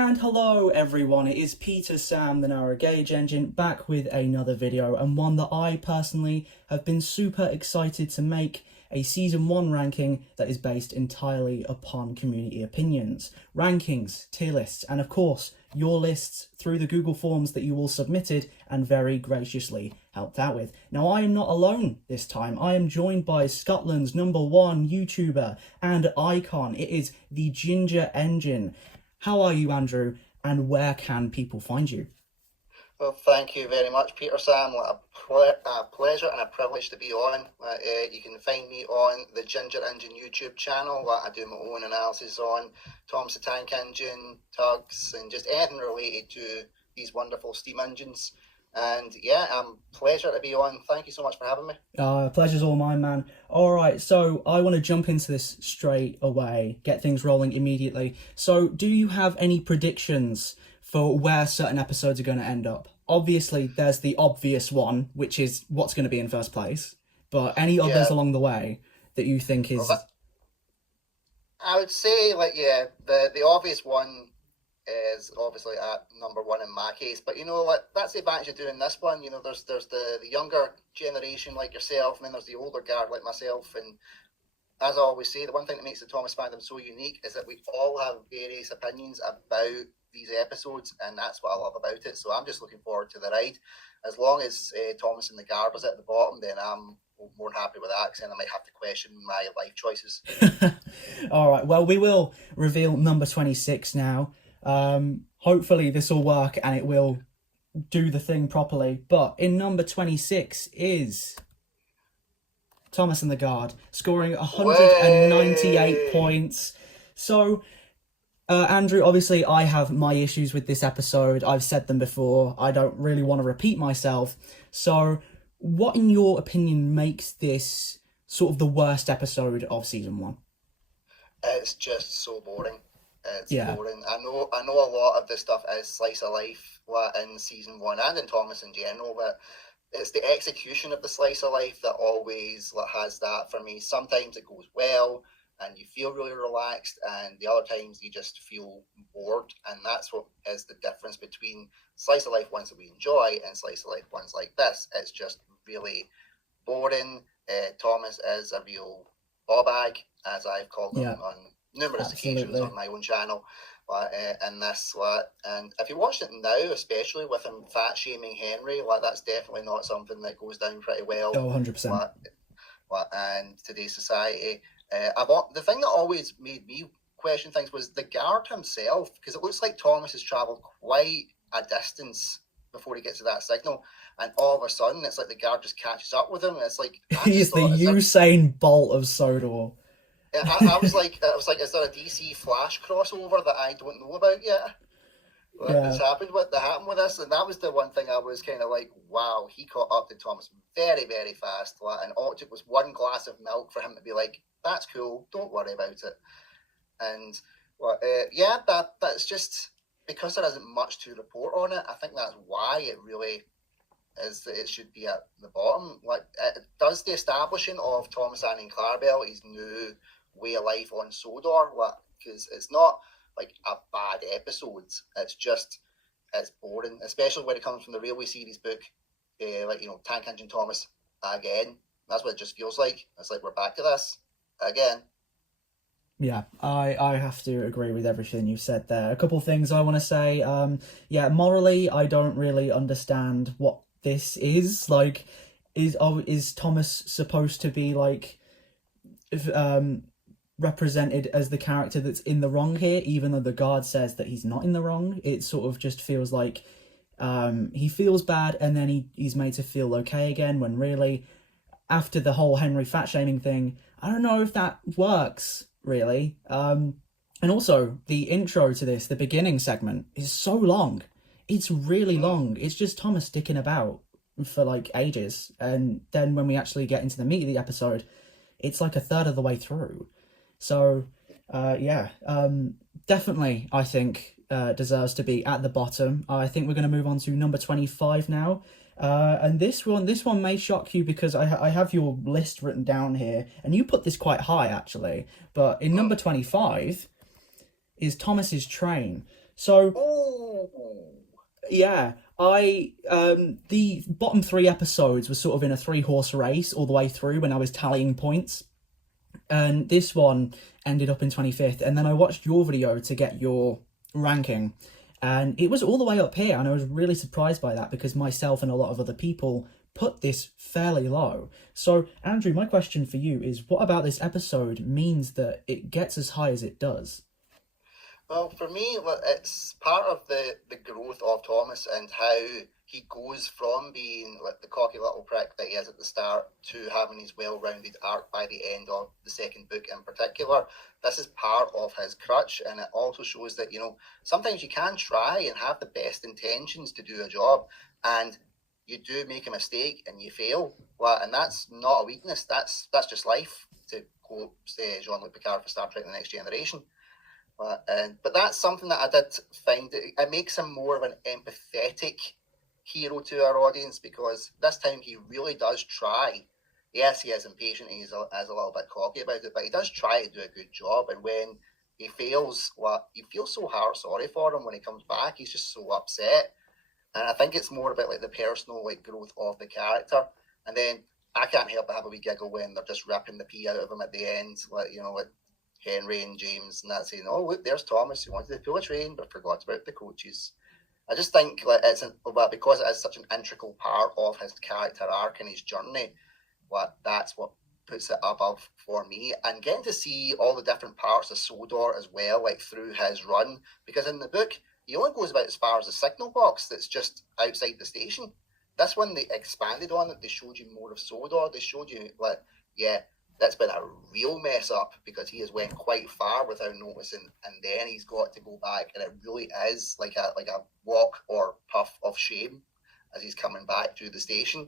And hello everyone, it is Peter Sam, the Narrow Gauge Engine, back with another video, and one that I personally have been super excited to make, a Season 1 ranking that is based entirely upon community opinions. Rankings, tier lists, and of course, your lists through the Google Forms that you all submitted and very graciously helped out with. Now, I am not alone this time. I am joined by Scotland's #1 YouTuber and icon. It is the Ginger Engine. How are you, Andrew, and where can people find you? Well, thank you very much, Peter Sam. What a pleasure and a privilege to be on. You can find me on the Ginger Engine YouTube channel. I do my own analysis on Thomas the Tank Engine, tugs, and just anything related to these wonderful steam engines. And yeah, pleasure to be on. Thank you so much for having me. Pleasure's all mine, man. All right, so I want to jump into this straight away, get things rolling immediately. So do you have any predictions for where certain episodes are going to end up? Obviously, there's the obvious one, which is what's going to be in first place. But any others along the way that you think is... Well, I would say, the obvious one is obviously at #1 in my case, but that's the advantage of doing this one. There's the younger generation like yourself, and then there's the older guard like myself, and as I always say, the one thing that makes the Thomas fandom so unique is that we all have various opinions about these episodes, and that's what I love about it. So I'm just looking forward to the ride. As long as Thomas and the guard was at the bottom, then I'm more than happy with that, because then I might have to question my life choices. All right, well, we will reveal number 26 now. Hopefully this will work and it will do the thing properly. But in number 26 is Thomas and the Guard, scoring 198 points. So, Andrew, obviously I have my issues with this episode. I've said them before. I don't really want to repeat myself. So, what, in your opinion, makes this sort of the worst episode of Season 1? It's just so boring. It's boring. I know a lot of this stuff is slice of life in Season 1 and in Thomas in general, but it's the execution of the slice of life that always has that for me. Sometimes it goes well and you feel really relaxed, and the other times you just feel bored, and that's what is the difference between slice of life ones that we enjoy and slice of life ones like this. It's just really boring. Thomas is a real ball-bag, as I've called him on numerous occasions on my own channel. And if you watched it now, especially with him fat shaming Henry, that's definitely not something that goes down pretty well. 100%. And today's society. The thing that always made me question things was the guard himself, because it looks like Thomas has travelled quite a distance before he gets to that signal, and all of a sudden it's like the guard just catches up with him. It's like he's the Usain Bolt of Sodor. I was like, is there a DC Flash crossover that I don't know about yet? That's happened with this, and that was the one thing I was kind of like, wow, he caught up to Thomas very, very fast, and all it took was one glass of milk for him to be like, that's cool, don't worry about it. And that's just because there isn't much to report on it. I think that's why it really is that it should be at the bottom. It does the establishing of Thomas and Clarabelle, his new way of life on Sodor, because it's not like a bad episode. It's boring, especially when it comes from the Railway series book, Tank Engine Thomas again. That's what it just feels like. It's like we're back to this again. Yeah, I have to agree with everything you said there. A couple things I want to say. Morally, I don't really understand what this is. Is Thomas supposed to be represented as the character that's in the wrong here, even though the guard says that he's not in the wrong? It sort of just feels like he feels bad and then he's made to feel okay again, when really, after the whole Henry fat shaming thing, I don't know if that works, really. And also, the intro to this, the beginning segment, is so long. It's really long. It's just Thomas dicking about for ages, and then when we actually get into the meat of the episode, it's like a third of the way through. So definitely I think deserves to be at the bottom. I think we're going to move on to number 25 now, and this one may shock you, because I have your list written down here, and you put this quite high actually, but in number 25 is Thomas's train. So Oh, yeah, I the bottom three episodes were sort of in a three-horse race all the way through when I was tallying points, and this one ended up in 25th. And then I watched your video to get your ranking, and it was all the way up here, and I was really surprised by that because myself and a lot of other people put this fairly low. So Andrew, my question for you is, what about this episode means that it gets as high as it does? well, for me, it's part of the growth of Thomas and how he goes from being like the cocky little prick that he is at the start to having his well-rounded arc by the end of the second book in particular. This is part of his crutch, and it also shows that, you know, sometimes you can try and have the best intentions to do a job, and you do make a mistake and you fail. Well, and that's not a weakness. That's just life. To quote, say, Jean-Luc Picard for Star Trek: The Next Generation. But that's something that I did find. It makes him more of an empathetic hero to our audience, because this time he really does try. Yes, he is impatient, he's a little bit cocky about it, but he does try to do a good job. And when he fails, well, you feel so sorry for him when he comes back. He's just so upset. And I think it's more about like the personal like growth of the character. And then I can't help but have a wee giggle when they're just ripping the pee out of him at the end, like, you know, like Henry and James and that, saying, "Oh look, there's Thomas who wanted to pull a train but forgot about the coaches." I just think like because it is such an integral part of his character arc and his journey. That's what puts it above for me. And getting to see all the different parts of Sodor as well, like through his run, because in the book he only goes about as far as the signal box that's just outside the station. This one they expanded on it. They showed you more of Sodor. They showed you like, yeah, that's been a real mess up, because he has went quite far without noticing, and then he's got to go back, and it really is like a walk or puff of shame as he's coming back to the station.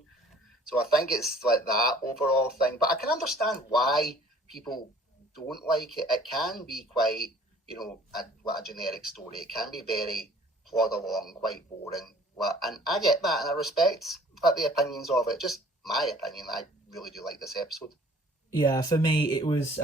So I think it's like that overall thing. But I can understand why people don't like it. It can be quite, you know, a generic story. It can be very plod along, quite boring. And I get that, and I respect the opinions of it. Just my opinion, I really do like this episode. Yeah, for me, it was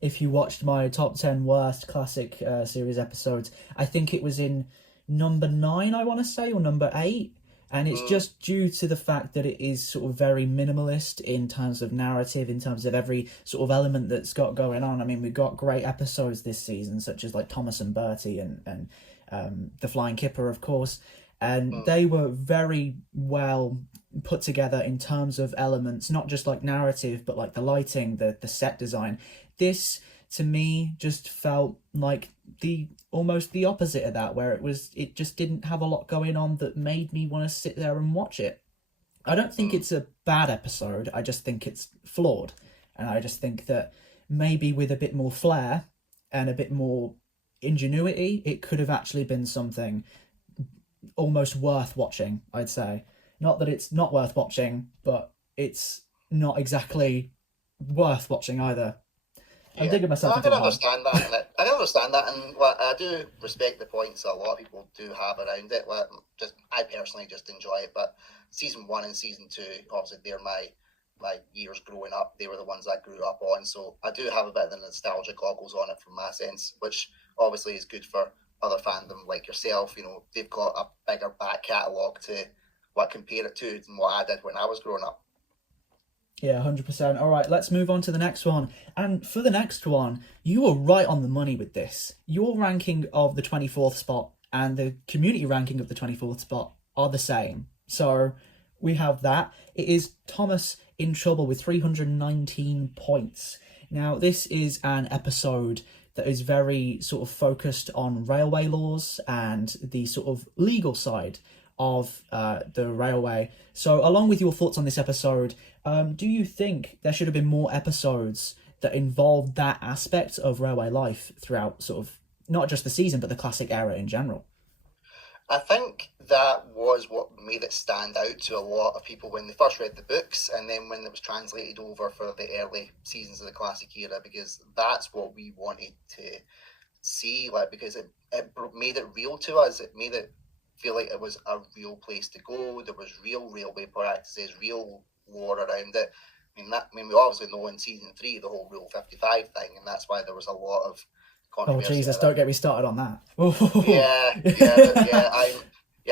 if you watched my top 10 worst classic series episodes, I think it was in number 9, I want to say, or number 8. And it's just due to the fact that it is sort of very minimalist in terms of narrative, in terms of every sort of element that's got going on. I mean, we've got great episodes this season, such as like Thomas and Bertie and The Flying Kipper, of course. And they were very well put together in terms of elements, not just like narrative, but like the lighting, the set design. This to me just felt like the almost the opposite of that, where it just didn't have a lot going on that made me want to sit there and watch it. I don't think it's a bad episode, I just think it's flawed. And I just think that maybe with a bit more flair and a bit more ingenuity, it could have actually been something almost worth watching, I'd say. Not that it's not worth watching, but it's not exactly worth watching either. I'm digging myself I into can the mud. understand that. I can understand that, and I do respect the points a lot of people do have around it. I personally just enjoy it. But season 1 and season 2, obviously, they're my years growing up. They were the ones I grew up on, so I do have a bit of the nostalgia goggles on it from my sense, which obviously is good for other fandom like yourself. You know, they've got a bigger back catalogue to compare it to than what I did when I was growing up. Yeah, 100%. All right, let's move on to the next one. And for the next one, you were right on the money with this. Your ranking of the 24th spot and the community ranking of the 24th spot are the same. So we have that. It is Thomas in Trouble with 319 points. Now, this is an episode that is very sort of focused on railway laws and the sort of legal side of the railway. So along with your thoughts on this episode, do you think there should have been more episodes that involved that aspect of railway life throughout sort of not just the season but the classic era in general? I think that was what made it stand out to a lot of people when they first read the books, and then when it was translated over for the early seasons of the classic era, because that's what we wanted to see, like, because it made it real to us. It made it feel like it was a real place to go. There was real railway practices, real lore around it. We obviously know in season 3 the whole Rule 55 thing, and that's why there was a lot of Oh controversy. Jesus! Don't get me started on that.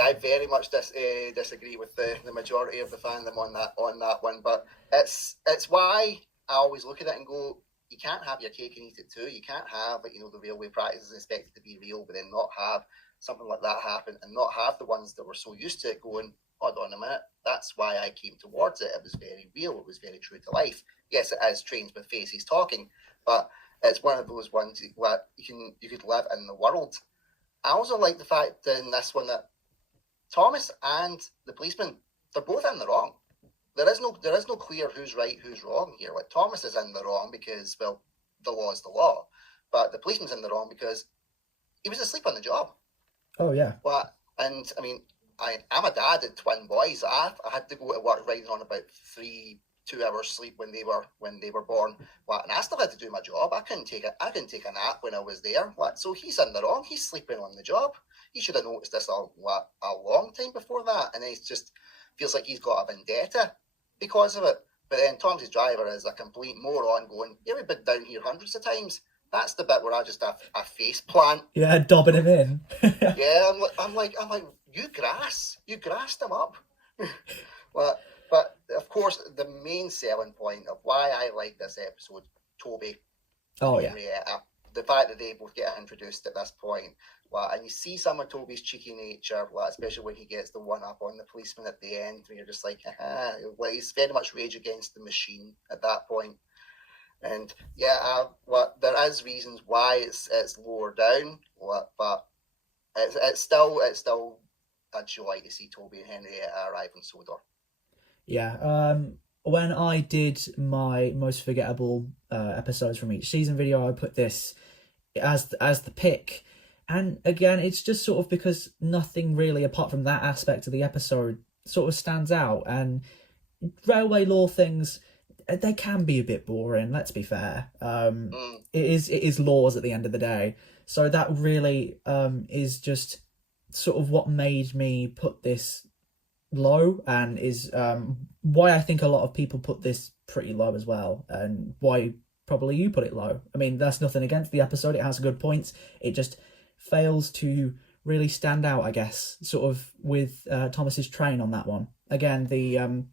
I very much disagree with the majority of the fandom on that one. But it's why I always look at it and go, you can't have your cake and eat it too. You can't have the railway practice is expected to be real, but then not have something like that happen, and not have the ones that were so used to it going, hold on a minute, that's why I came towards it. It was very real. It was very true to life. Yes, it is trains with faces talking, but it's one of those ones where you could live in the world. I also like the fact in this one that Thomas and the policeman, they're both in the wrong. There is no clear who's right, who's wrong here. Like, Thomas is in the wrong because, well, the law is the law, but the policeman's in the wrong because he was asleep on the job. Oh yeah. Well, and I mean, I'm a dad of twin boys. I had to go to work riding on about 2 hours sleep when they were born. Well, and I still had to do my job. I couldn't take a nap when I was there. What? So he's in the wrong. He's sleeping on the job. He should have noticed this a long time before that, and he just feels like he's got a vendetta because of it. But then Tom's driver is a complete moron going, yeah, we've been down here hundreds of times. That's the bit where I just have a face plant. Yeah, dobbing him in. Yeah, I'm like, you grassed him up. Well, but of course, the main selling point of why I like this episode, Toby, oh and yeah, Henrietta, the fact that they both get introduced at this point, well, and you see some of Toby's cheeky nature, well, especially when he gets the one up on the policeman at the end, where you're just like, well, he's very much Rage Against the Machine at that point. And yeah, there is reasons why it's lower down, but it's still a joy to see Toby and Henrietta arrive in Sodor. Yeah. When I did my most forgettable episodes from each season video, I put this as the pick. And again, it's just sort of because nothing really, apart from that aspect of the episode, sort of stands out. And railway law things, they can be a bit boring, let's be fair. It is laws at the end of the day. So that really is just sort of what made me put this low, and is why I think a lot of people put this pretty low as well, and why probably you put it low. I mean, that's nothing against the episode. It has good points. It just fails to really stand out, I guess, sort of with Thomas's train on that one. Again, the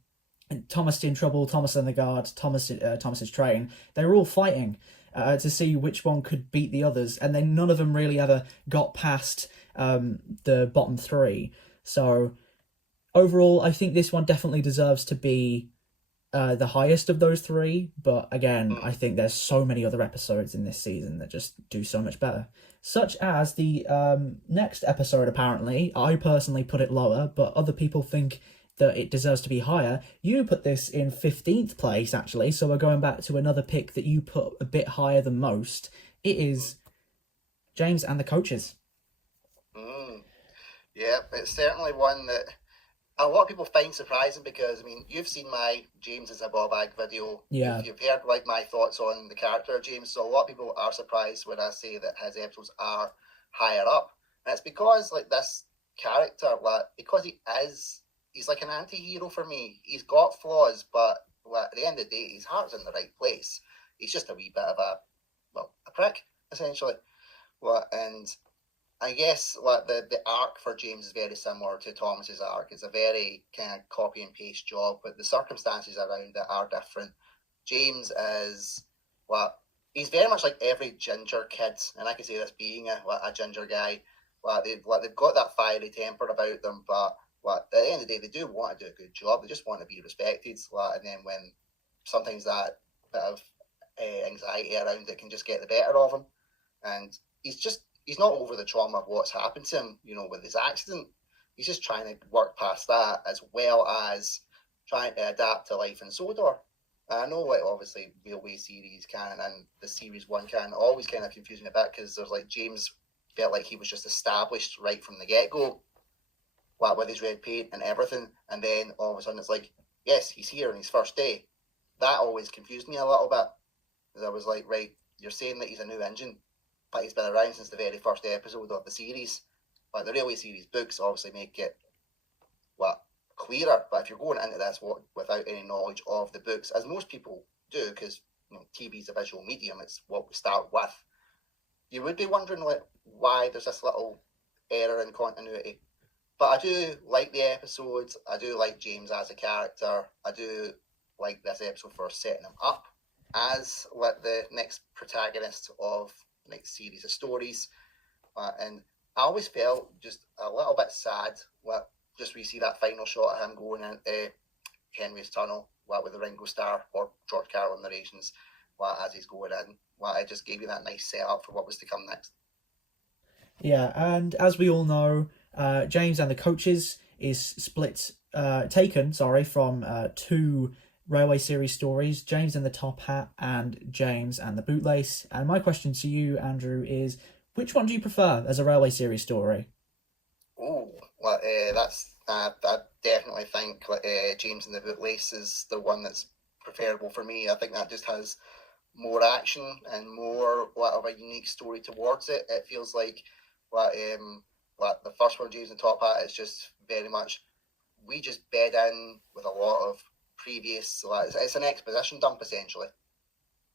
Thomas in Trouble, Thomas and the Guard, Thomas's train, they were all fighting to see which one could beat the others, and then none of them really ever got past the bottom three. So overall, I think this one definitely deserves to be the highest of those three, but again, I think there's so many other episodes in this season that just do so much better. Such as the next episode, apparently. I personally put it lower, but other people think that it deserves to be higher. You put this in 15th place, actually, so we're going back to another pick that you put a bit higher than most. It is James and the Coaches. Yeah, it's certainly one that a lot of people find surprising, because I mean, you've seen my James is a ball bag video. Yeah. You've heard like my thoughts on the character of James, so a lot of people are surprised when I say that his episodes are higher up. And it's because like this character, like, because he's like an anti-hero for me. He's got flaws, but at the end of the day, his heart's in the right place. He's just a wee bit of a prick, essentially. And I guess the arc for James is very similar to Thomas's arc. It's a very kind of copy and paste job, but the circumstances around it are different. James is he's very much like every ginger kid, and I can say this being a ginger guy. They've got that fiery temper about them, but at the end of the day, they do want to do a good job. They just want to be respected. And then when sometimes that bit of anxiety around it can just get the better of him, and he's not over the trauma of what's happened to him, with his accident. He's just trying to work past that, as well as trying to adapt to life in Sodor. I know, obviously, Railway series can, and the series one can, always kind of confusing a bit, because there's James felt like he was just established right from the get-go, with his red paint and everything, and then all of a sudden it's like, yes, he's here on his first day. That always confused me a little bit. Because I was like, right, you're saying that he's a new engine, but he's been around since the very first episode of the series. The Railway series books obviously make it clearer, but if you're going into this without any knowledge of the books, as most people do, because TV is a visual medium, it's what we start with, you would be wondering like why there's this little error in continuity. But I do like the episodes. I do like James as a character. I do like this episode for setting him up as like the next protagonist of the next series of stories. And I always felt just a little bit sad when just we see that final shot of him going into Henry's tunnel with the Ringo Starr or George Carlin narrations as he's going in. It just gave you that nice setup for what was to come next. Yeah, and as we all know, James and the Coaches is taken from two Railway Series stories, James and the Top Hat and James and the Bootlace. And my question to you, Andrew, is which one do you prefer as a Railway Series story? Oh, that's I definitely think James and the Bootlace is the one that's preferable for me. I think that just has more action and more of a unique story towards it. It feels like the first one, James and Top Hat, is just very much we just bed in with a lot of previous. It's an exposition dump essentially.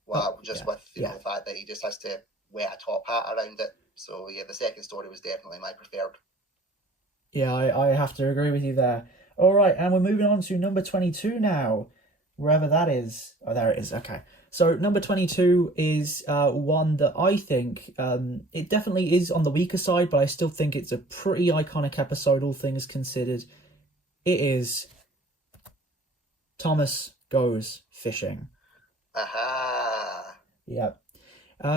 With the fact that he just has to wear a top hat around it. So yeah, the second story was definitely my preferred. Yeah, I have to agree with you there. All right, and we're moving on to number 22 now, wherever that is. Oh, there it is. Okay. So number 22 is one that I think it definitely is on the weaker side, but I still think it's a pretty iconic episode, all things considered. It is Thomas Goes Fishing. Aha. Yep.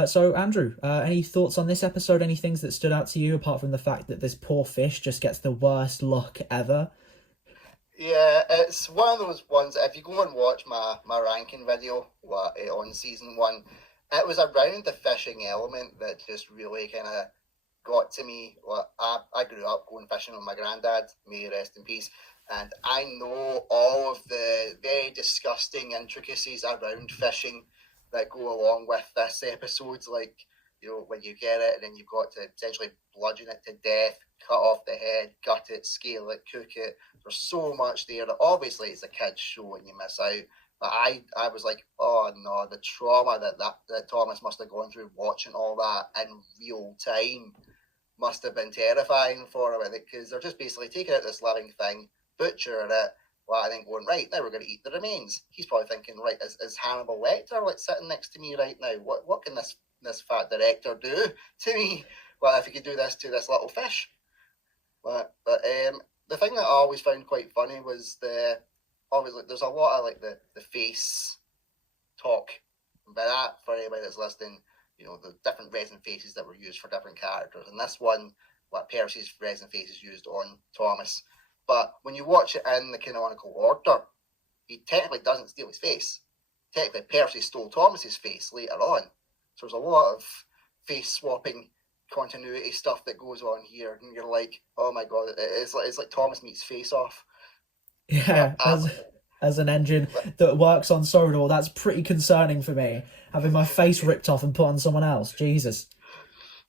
So Andrew, any thoughts on this episode? Any things that stood out to you apart from the fact that this poor fish just gets the worst luck ever? Yeah, it's one of those ones. If you go and watch my ranking video on season 1, it was around the fishing element that just really kind of got to me. I grew up going fishing with my granddad, may he rest in peace, and I know all of the very disgusting intricacies around fishing that go along with this episode, like, when you get it and then you've got to essentially bludgeon it to death, cut off the head, gut it, scale it, cook it. There's so much there. Obviously, it's a kid's show and you miss out. But I was like, oh no, the trauma that Thomas must have gone through watching all that in real time must have been terrifying for him, because they're just basically taking out this living thing, butchering it, and then going, right, now we're going to eat the remains. He's probably thinking, right, is Hannibal Lecter sitting next to me right now? What can this fat director do to me? If he could do this to this little fish. But the thing that I always found quite funny was obviously there's a lot of the face talk. By that, for anybody that's listening, the different resin faces that were used for different characters. And this one, Percy's resin face is used on Thomas. But when you watch it in the canonical order, he technically doesn't steal his face. Technically, Percy stole Thomas's face later on. So there's a lot of face swapping continuity stuff that goes on here, and you're like, oh my god, it's like Thomas meets Face Off. Yeah, as an engine that works on Sodor, that's pretty concerning for me. Having my face ripped off and put on someone else, Jesus.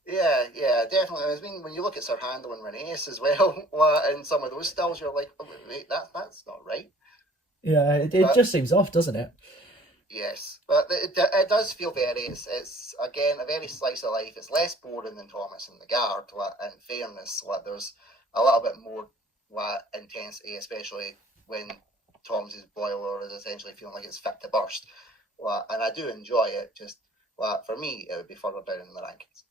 Yeah, definitely. I mean, when you look at Sir Handel and Rhaenys as well, in some of those stills, you're like, oh, wait, that's not right. Yeah, it just seems off, doesn't it? Yes, but it does feel it's again a very slice of life. It's less boring than Thomas and the Guard. In fairness, there's a little bit more intensity, especially when Thomas's boiler is essentially feeling like it's fit to burst. And I do enjoy it. Just for me, it would be further down in the rankings.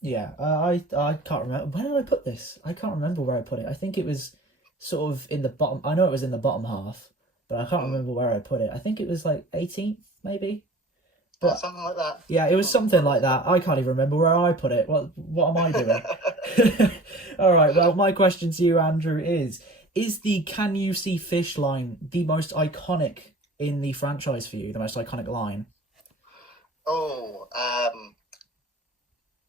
Yeah, I can't remember. Where did I put this? I can't remember where I put it. I think it was sort of in the bottom. I know it was in the bottom half, but I can't remember where I put it. I think it was 18th, maybe. But something like that. Yeah, it was something like that. I can't even remember where I put it. What am I doing? All right, well, my question to you, Andrew, is the "Can you see fish" line the most iconic in the franchise for you? The most iconic line? Oh,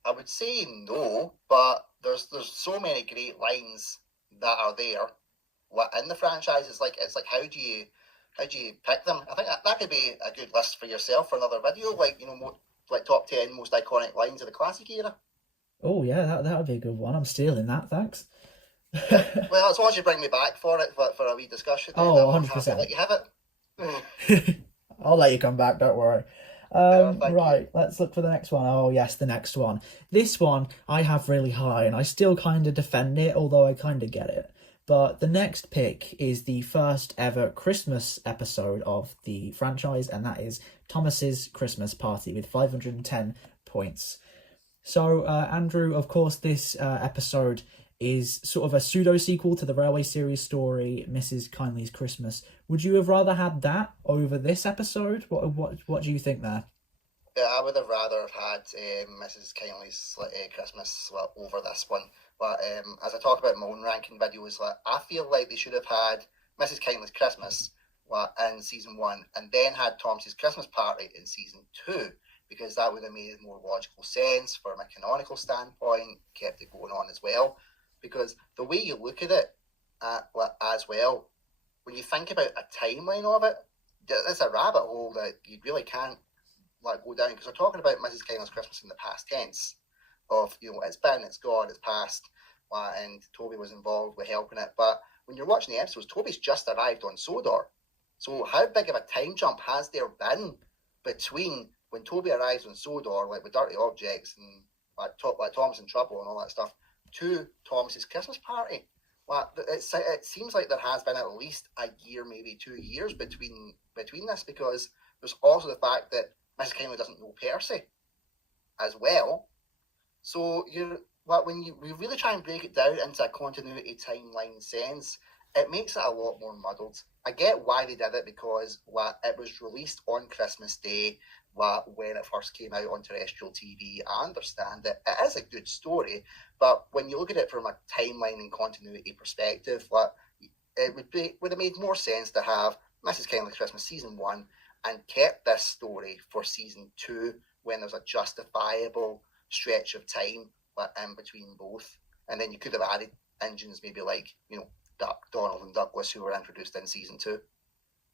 I would say no, but there's so many great lines that are there in the franchise. It's like how do you pick them? I think that could be a good list for yourself for another video, top 10 most iconic lines of the classic era. Oh yeah, that would be a good one. I'm stealing that, thanks. Well, as long as you bring me back for it for a wee discussion, oh, 100%. I'll let you have it. I'll let you come back, don't worry. Thank you. Right, let's look for the next one. Oh, yes, the next one. This one I have really high, and I still kind of defend it, although I kind of get it. But the next pick is the first ever Christmas episode of the franchise, and that is Thomas's Christmas Party with 510 points. So, Andrew, of course, this episode is sort of a pseudo sequel to the Railway series story, Mrs. Kindly's Christmas. Would you have rather had that over this episode? What do you think there? Yeah, I would have rather have had Mrs. Kindly's Christmas over this one. But as I talk about in my own ranking videos, I feel like they should have had Mrs. Kindly's Christmas in season 1, and then had Thomas's Christmas Party in season 2, because that would have made more logical sense from a canonical standpoint, kept it going on as well. Because the way you look at it as well, when you think about a timeline of it, there's a rabbit hole that you really can't go down, because we're talking about Mrs. Kindly's Christmas in the past tense of, it's been, it's gone, it's past, and Toby was involved with helping it. But when you're watching the episodes, Toby's just arrived on Sodor. So how big of a time jump has there been between when Toby arrives on Sodor, with dirty objects and Thomas in trouble and all that stuff, to Thomas's Christmas Party? It seems like there has been at least a year, maybe 2 years between this, because there's also the fact that Mrs. Kindly doesn't know Percy as well. So when we really try and break it down into a continuity timeline sense, it makes it a lot more muddled. I get why they did it, because it was released on Christmas Day when it first came out on terrestrial TV. I understand it. It is a good story, but when you look at it from a timeline and continuity perspective, it would have made more sense to have Mrs. Kindly's Christmas season 1 and kept this story for season 2, when there's a justifiable stretch of time in between both. And then you could have added engines maybe like, Donald and Douglas, who were introduced in season 2.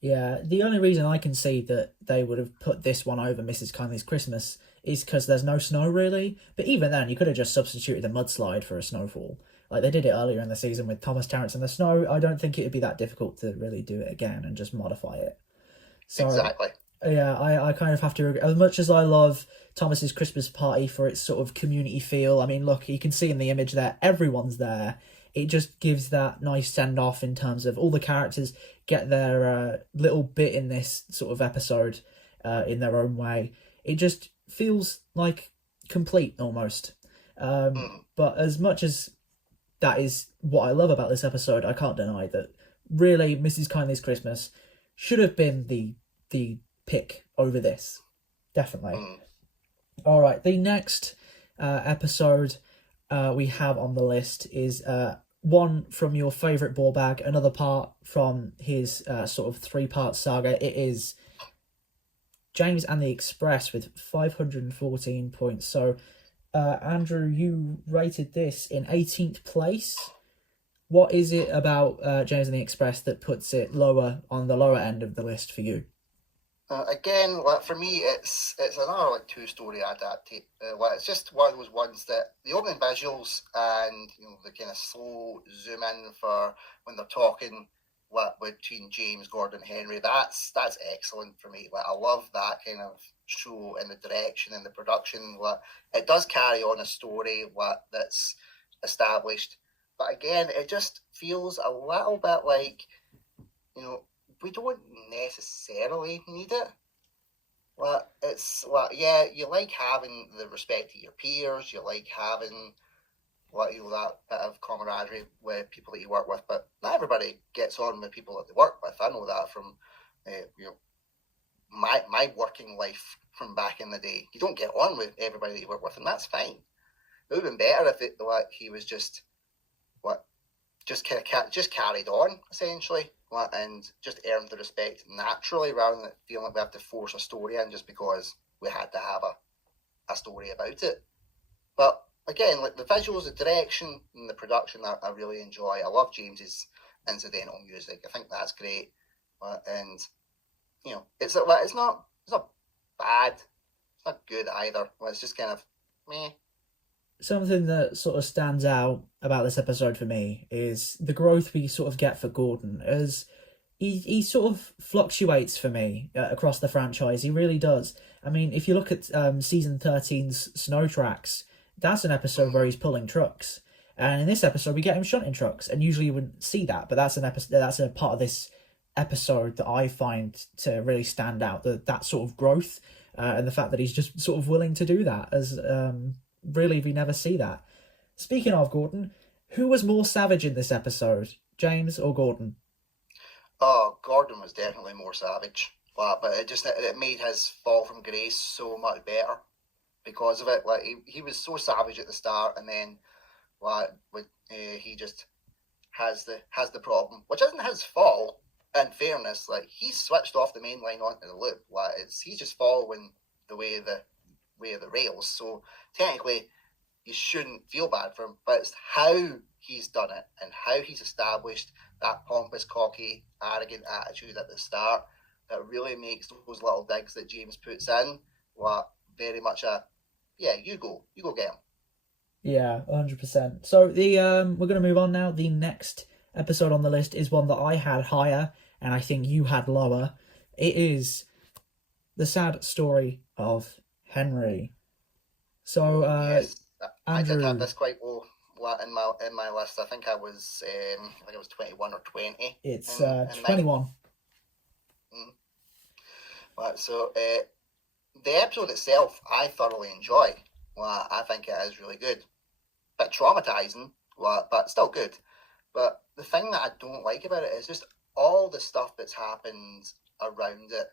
Yeah, the only reason I can see that they would have put this one over Mrs. Kindly's Christmas is because there's no snow, really. But even then, you could have just substituted a mudslide for a snowfall. Like they did it earlier in the season with Thomas Terrence and the snow. I don't think it would be that difficult to really do it again and just modify it. So, exactly. Yeah, I kind of have to agree. As much as I love Thomas's Christmas Party for its sort of community feel, I mean, look, you can see in the image there, everyone's there. It just gives that nice send-off in terms of all the characters get their little bit in this sort of episode in their own way. It just feels like complete almost. But as much as that is what I love about this episode, I can't deny that really Mrs. Kindly's Christmas should have been the pick over this. Definitely. All right, the next episode we have on the list is one from your favourite ball bag, another part from his sort of 3-part saga. It is James and the Express with 514 points. So, Andrew, you rated this in 18th place. What is it about James and the Express that puts it on the lower end of the list for you? Again, for me, it's another 2-story adaptation. It's just one of those ones that the opening visuals and the kind of slow zoom in for when they're talking between James, Gordon, Henry. That's excellent for me. I love that kind of show and the direction and the production. It does carry on a story that's established, but again, it just feels a little bit like we don't necessarily need it. You like having the respect of your peers, you like having that bit of camaraderie with people that you work with, but not everybody gets on with people that they work with. I know that from my working life from back in the day. You don't get on with everybody that you work with, and that's fine. It would have been better if he was just carried on essentially, and just earned the respect naturally, rather than feeling like we have to force a story in just because we had to have a story about it. But again, the visuals, the direction, and the production, I really enjoy. I love James's incidental music. I think that's great, and it's not bad. It's not good either. It's just kind of meh. Something that sort of stands out about this episode for me is the growth we sort of get for Gordon. As he sort of fluctuates for me across the franchise. He really does. I mean, if you look at season 13's Snow Tracks, that's an episode where he's pulling trucks, and in this episode we get him shunting trucks. And usually you wouldn't see that, but that's an episode. That's a part of this episode that I find to really stand out. That sort of growth, and the fact that he's just sort of willing to do that, as really we never see that. Speaking of Gordon, who was more savage in this episode, James or Gordon? Oh, Gordon was definitely more savage, but it made his fall from grace so much better because of it. Like he was so savage at the start, and then he just has the problem, which isn't his fault. In fairness, like he switched off the main line onto the loop. Like he's just following the way of the rails. So technically, you shouldn't feel bad for him, but it's how he's done it and how he's established that pompous, cocky, arrogant attitude at the start that really makes those little digs that James puts in very much you go get him. Yeah, 100%. So we're going to move on now. The next episode on the list is one that I had higher and I think you had lower. It is the sad story of Henry. So yes, Andrew, I did have this quite low in my list. I think I was 21 or 20. It's 21. So the episode itself, I thoroughly enjoy. I think it is really good. Bit traumatizing, but still good. But the thing that I don't like about it is just all the stuff that's happened around it,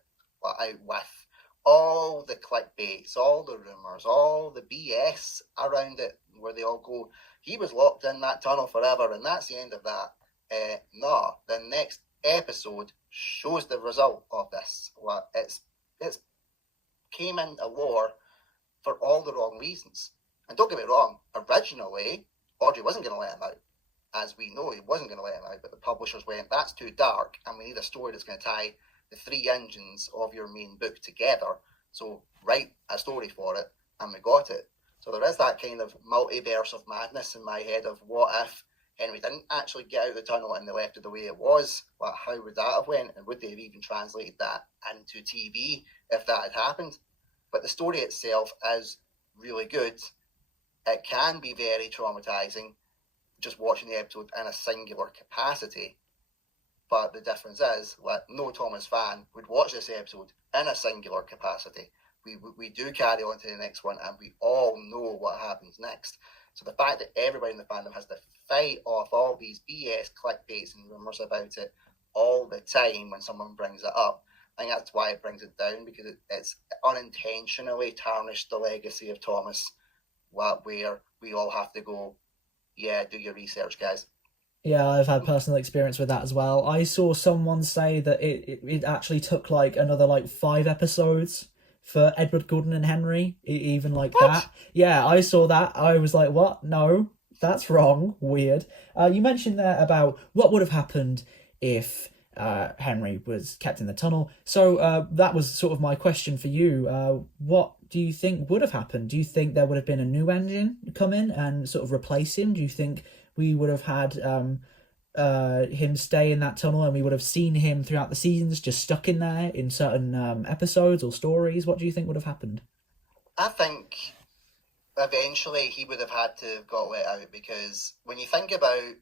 out with all the clickbaits, all the rumours, all the BS around it, where they all go, he was locked in that tunnel forever, and that's the end of that. No, the next episode shows the result of this. It's came into lore for all the wrong reasons. And don't get me wrong, originally, Audrey wasn't going to let him out. As we know, he wasn't going to let him out, but the publishers went, that's too dark, and we need a story that's going to tie the three engines of your main book together. So write a story for it, and we got it. So there is that kind of multiverse of madness in my head of what if Henry didn't actually get out of the tunnel and they left it the way it was? How would that have went? And would they have even translated that into TV if that had happened? But the story itself is really good. It can be very traumatizing just watching the episode in a singular capacity. But the difference is that no Thomas fan would watch this episode in a singular capacity. We do carry on to the next one, and we all know what happens next. So the fact that everybody in the fandom has to fight off all these BS clickbaits and rumours about it all the time when someone brings it up, I think that's why it brings it down, because it's unintentionally tarnished the legacy of Thomas, where we all have to go, yeah, do your research, guys. Yeah, I've had personal experience with that as well. I saw someone say that it actually took like another 5 episodes for Edward Gordon and Henry, even like what? that. Yeah, I saw that. I was like, what? No, that's wrong. Weird. You mentioned there about what would have happened if Henry was kept in the tunnel. So that was sort of my question for you. What do you think would have happened? Do you think there would have been a new engine come in and sort of replace him? Do you think we would have had him stay in that tunnel and we would have seen him throughout the seasons just stuck in there in certain episodes or stories? What do you think would have happened? I think eventually he would have had to have got let out, because when you think about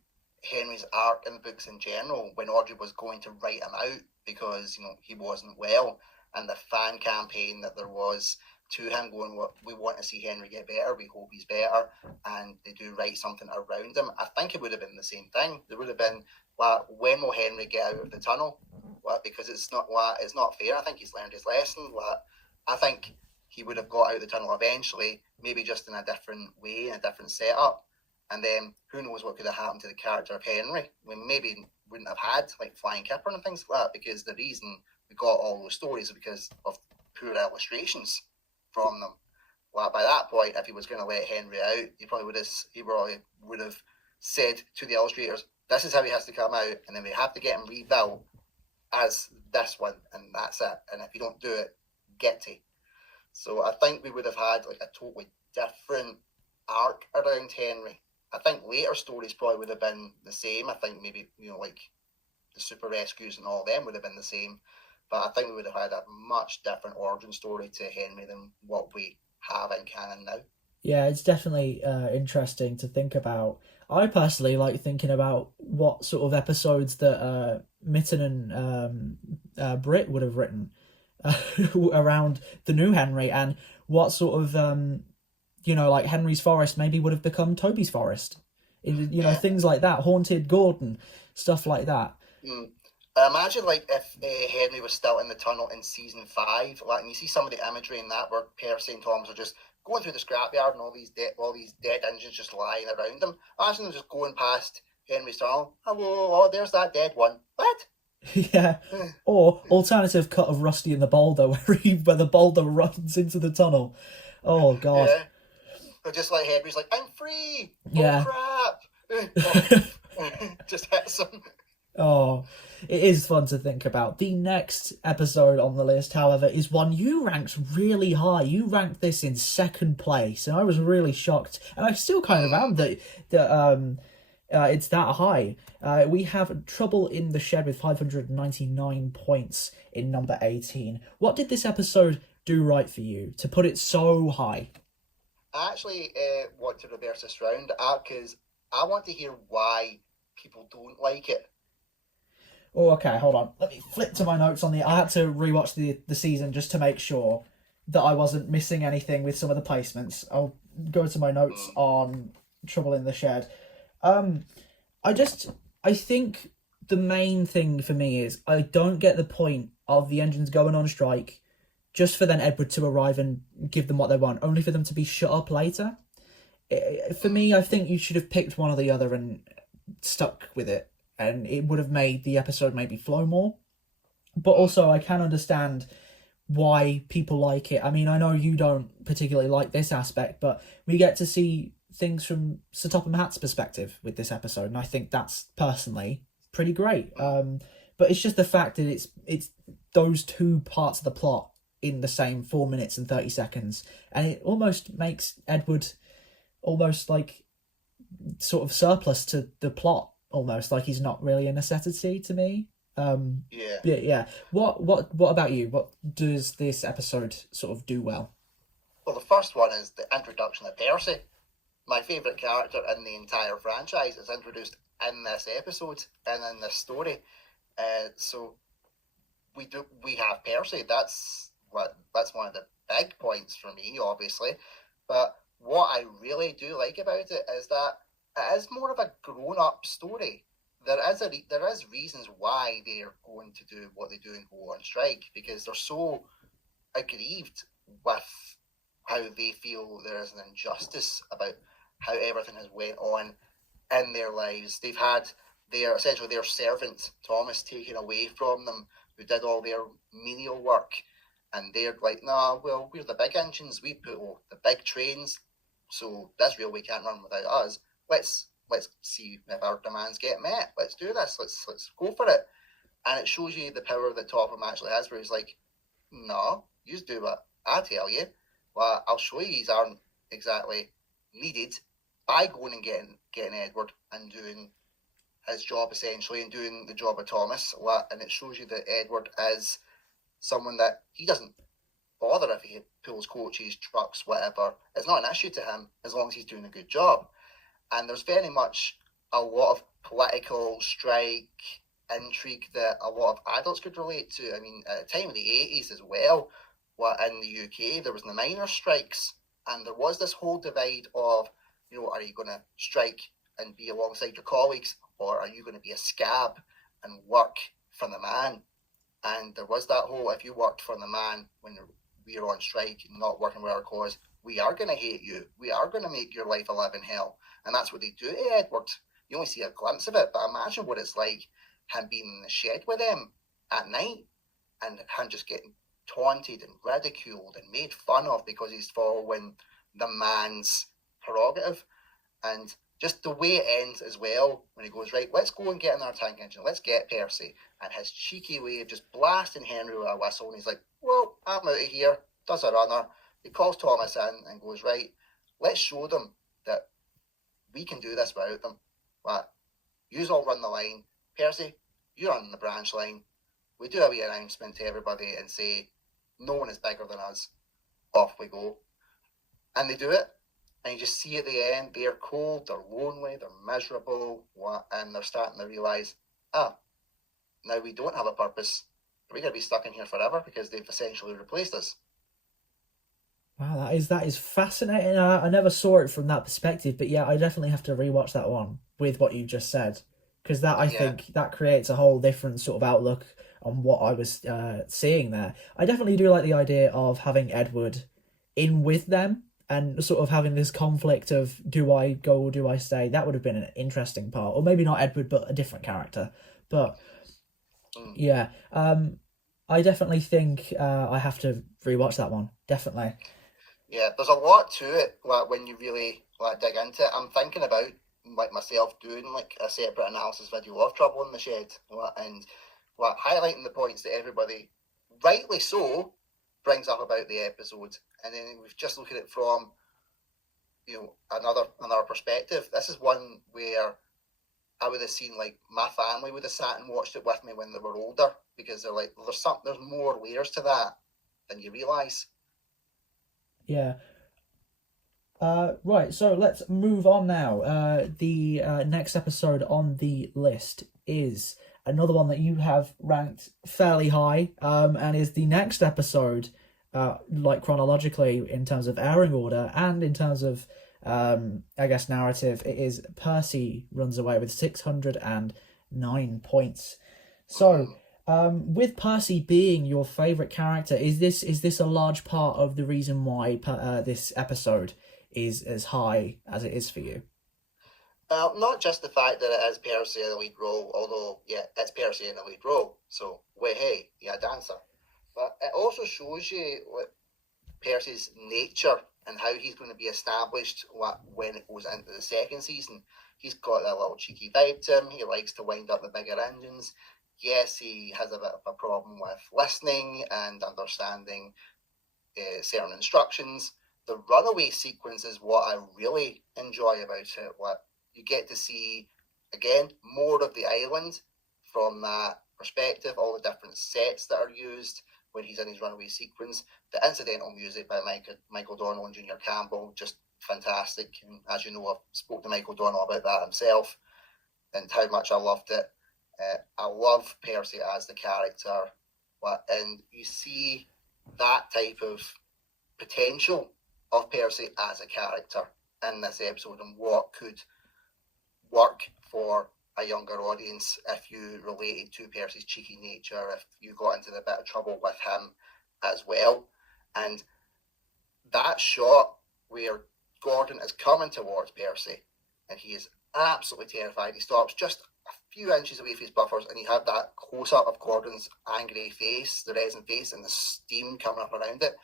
Henry's arc in the books in general, when Audrey was going to write him out because he wasn't well, and the fan campaign that there was to him going, we want to see Henry get better, we hope he's better, and they do write something around him, I think it would have been the same thing. There would have been, when will Henry get out of the tunnel? Because it's not fair. I think he's learned his lesson. I think he would have got out of the tunnel eventually, maybe just in a different way, in a different setup. And then who knows what could have happened to the character of Henry. We maybe wouldn't have had Flying Kipper and things like that, because the reason we got all those stories is because of poor illustrations from them. By that point, if he was going to let Henry out, he probably would have said to the illustrators, this is how he has to come out, and then we have to get him rebuilt as this one, and that's it. And if you don't do it, get to. So I think we would have had a totally different arc around Henry. I think later stories probably would have been the same. I think maybe the super rescues and all them would have been the same. But I think we would have had a much different origin story to Henry than what we have in canon now. Yeah, it's definitely interesting to think about. I personally like thinking about what sort of episodes that Mitten and Britt would have written around the new Henry, and what sort of like Henry's Forest maybe would have become Toby's Forest. Things like that, Haunted Gordon, stuff like that. Imagine like if Henry was still in the tunnel in season 5, like, and you see some of the imagery in that where Percy and Thomas are just going through the scrapyard and all these dead engines just lying around them. Imagine them just going past Henry's tunnel. Hello, there's that dead one. What? Yeah. Or alternative cut of Rusty and the Boulder where the Boulder runs into the tunnel. Oh god. Yeah. Or just like Henry's like, I'm free. Yeah. Oh crap. Just hits him. Oh, it is fun to think about. The next episode on the list, however, is one you ranked really high. You ranked this in second place, and I was really shocked. And I still kind of am that it's that high. We have Trouble in the Shed with 599 points in number 18. What did this episode do right for you to put it so high? I actually want to reverse this round because I want to hear why people don't like it. Oh, okay, hold on. Let me flip to my notes on I had to rewatch the season just to make sure that I wasn't missing anything with some of the placements. I'll go to my notes on Trouble in the Shed. I think the main thing for me is I don't get the point of the engines going on strike just for then Edward to arrive and give them what they want, only for them to be shut up later. For me, I think you should have picked one or the other and stuck with it, and it would have made the episode maybe flow more. But also, I can understand why people like it. I mean, I know you don't particularly like this aspect, but we get to see things from Sir Topham Hatt's perspective with this episode, and I think that's personally pretty great. But it's just the fact that it's those two parts of the plot in the same 4 minutes and 30 seconds, and it almost makes Edward almost like sort of surplus to the plot. Almost like he's not really a necessity to me. Yeah. What about you? What does this episode sort of do well? Well, the first one is the introduction of Percy. My favourite character in the entire franchise is introduced in this episode and in this story. So we have Percy. That's one of the big points for me, obviously. But what I really do like about it is that it is more of a grown-up story. There is reasons why they're going to do what they do and go on strike, because they're so aggrieved with how they feel there is an injustice about how everything has went on in their lives. They've had their servant Thomas taken away from them, who did all their menial work, and they're like, nah, well, we're the big engines, we put the big trains, so this railway can't run without us. Let's see if our demands get met. Let's do this. Let's go for it. And it shows you the power that Topham actually has, where he's like, no, you just do what I tell you. Well, I'll show you these aren't exactly needed by going and getting Edward and doing his job essentially, and doing the job of Thomas. And it shows you that Edward is someone that he doesn't bother if he pulls coaches, trucks, whatever. It's not an issue to him as long as he's doing a good job. And there's very much a lot of political strike intrigue that a lot of adults could relate to. I mean, at the time of the 80s as well, in the UK, there was the miners' strikes, and there was this whole divide of, are you going to strike and be alongside your colleagues, or are you going to be a scab and work for the man? And there was that whole, if you worked for the man when we are on strike and not working with our cause, we are going to hate you. We are going to make your life a living hell. And that's what they do to Edward. You only see a glimpse of it, but imagine what it's like, him being in the shed with them at night, and him just getting taunted and ridiculed and made fun of because he's following the man's prerogative. And just the way it ends as well, when he goes, right, let's go and get in our tank engine, let's get Percy, and his cheeky way of just blasting Henry with a whistle, and he's like, well, I'm out of here, does a runner. He calls Thomas in and goes, right, let's show them that we can do this without them. But yous all run the line. Percy, you're on the branch line. We do a wee announcement to everybody and say, no one is bigger than us. Off we go. And they do it. And you just see at the end, they're cold, they're lonely, they're miserable, and they're starting to realise, now we don't have a purpose. We're going to be stuck in here forever because they've essentially replaced us. Wow, that is fascinating. I never saw it from that perspective, but yeah, I definitely have to rewatch that one with what you just said, because I think that creates a whole different sort of outlook on what I was seeing there. I definitely do like the idea of having Edward in with them and sort of having this conflict of, do I go or do I stay? That would have been an interesting part, or maybe not Edward, but a different character. But yeah, I definitely think I have to rewatch that one. Definitely. Yeah, there's a lot to it. Like when you really dig into it, I'm thinking about myself doing like a separate analysis video of Trouble in the Shed, and highlighting the points that everybody, rightly so, brings up about the episode, and then we've just looked at it from another perspective. This is one where I would have seen like my family would have sat and watched it with me when they were older, because they're like, there's more layers to that than you realise. Yeah. Right, so let's move on now. The next episode on the list is another one that you have ranked fairly high, and is the next episode, like chronologically in terms of airing order and in terms of, I guess, narrative. It is Percy Runs Away with 609 points. So, with Percy being your favourite character, is this a large part of the reason why this episode is as high as it is for you? Not just the fact that it is Percy in the lead role, although, yeah, it's Percy in the lead role, so, hey, yeah, dancer. But it also shows you Percy's nature and how he's going to be established when it goes into the second season. He's got that little cheeky vibe to him. He likes to wind up the bigger engines. Yes, he has a bit of a problem with listening and understanding certain instructions. The runaway sequence is what I really enjoy about it. What you get to see, again, more of the island from that perspective, all the different sets that are used when he's in his runaway sequence. The incidental music by Michael Donnell and Junior Campbell, just fantastic. And as you know, I've spoke to Michael Donnell about that himself and how much I loved it. I love Percy as the character, and you see that type of potential of Percy as a character in this episode and what could work for a younger audience if you related to Percy's cheeky nature, if you got into a bit of trouble with him as well. And that shot where Gordon is coming towards Percy and he is absolutely terrified. He stops just a few inches away from his buffers and you have that close-up of Gordon's angry face, the resin face, and the steam coming up around it.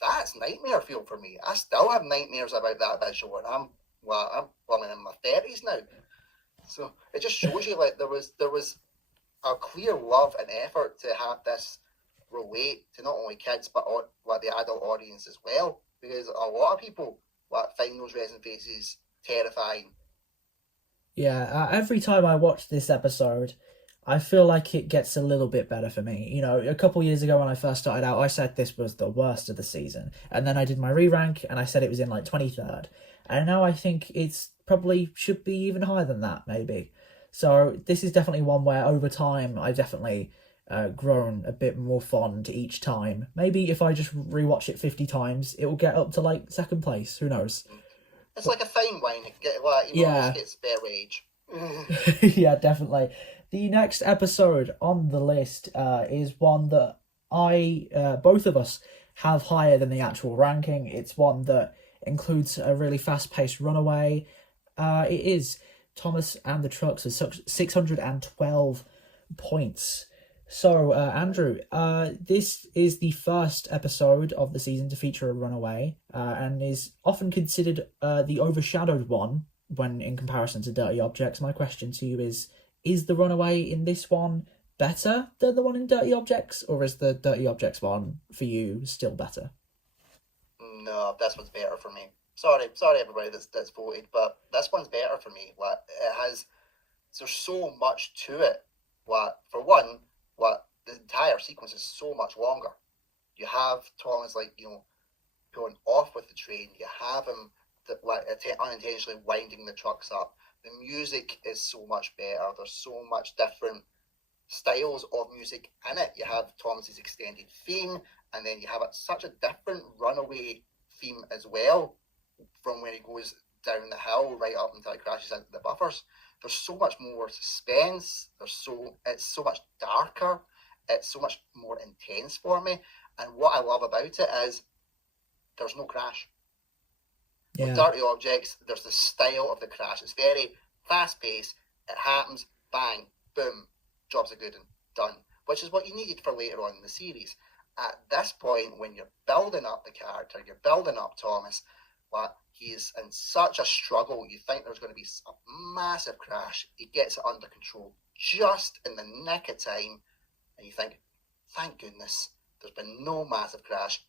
That's nightmare fuel for me. I still have nightmares about that visual, and I'm in my 30s now. So it just shows you like there was a clear love and effort to have this relate to not only kids but the adult audience as well, because a lot of people find those resin faces terrifying. Yeah, every time I watch this episode, I feel like it gets a little bit better for me. You know, a couple years ago when I first started out, I said this was the worst of the season. And then I did my re-rank and I said it was in like 23rd. And now I think it's probably should be even higher than that, maybe. So this is definitely one where over time I've definitely grown a bit more fond each time. Maybe if I just rewatch it 50 times, it will get up to like second place. Who knows? It's like a fine wine. It gets better age. Yeah, definitely. The next episode on the list is one that both of us have higher than the actual ranking. It's one that includes a really fast-paced runaway. It is Thomas and the Trucks with 612 points. So, Andrew, this is the first episode of the season to feature a runaway, and is often considered the overshadowed one when in comparison to Dirty Objects. My question to you is the runaway in this one better than the one in Dirty Objects, or is the Dirty Objects one for you still better? No, this one's better for me. Sorry everybody that's voted, but this one's better for me. There's so much to it For one, the entire sequence is so much longer. You have Thomas going off with the train. You have him unintentionally winding the trucks up. The music is so much better. There's so much different styles of music in it. You have Thomas's extended theme, and then you have such a different runaway theme as well, from when he goes down the hill right up until he crashes into the buffers. There's so much more suspense. It's so much darker. It's so much more intense for me. And what I love about it is there's no crash. Yeah. With Dirty Objects, there's the style of the crash. It's very fast paced. It happens, bang, boom, job's a good one, done. Which is what you needed for later on in the series. At this point, when you're building up the character, you're building up Thomas, he's in such a struggle. You think there's going to be a massive crash. He gets it under control just in the nick of time. And you think, thank goodness, there's been no massive crash.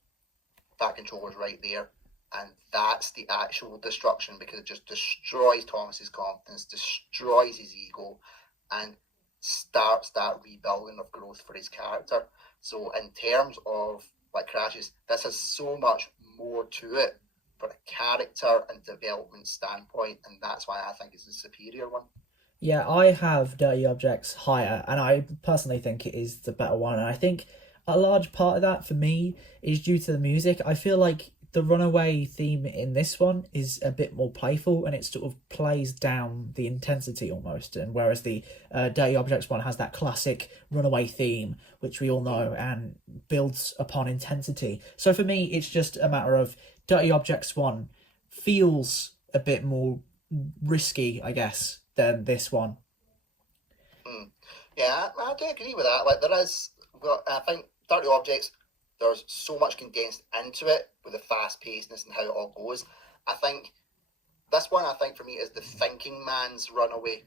That controller's right there. And that's the actual destruction, because it just destroys Thomas's confidence, destroys his ego, and starts that rebuilding of growth for his character. So in terms of crashes, this has so much more to it for a character and development standpoint, and that's why I think it's a superior one. Yeah, I have Dirty Objects higher, and I personally think it is the better one. And I think a large part of that for me is due to the music. I feel like the runaway theme in this one is a bit more playful, and it sort of plays down the intensity almost. And whereas the Dirty Objects one has that classic runaway theme, which we all know, and builds upon intensity. So for me, it's just a matter of Dirty Objects 1 feels a bit more risky, I guess, than this one. Yeah, I do agree with that. I think Dirty Objects, there's so much condensed into it with the fast pacedness and how it all goes. I think this one, for me, is the thinking man's runaway.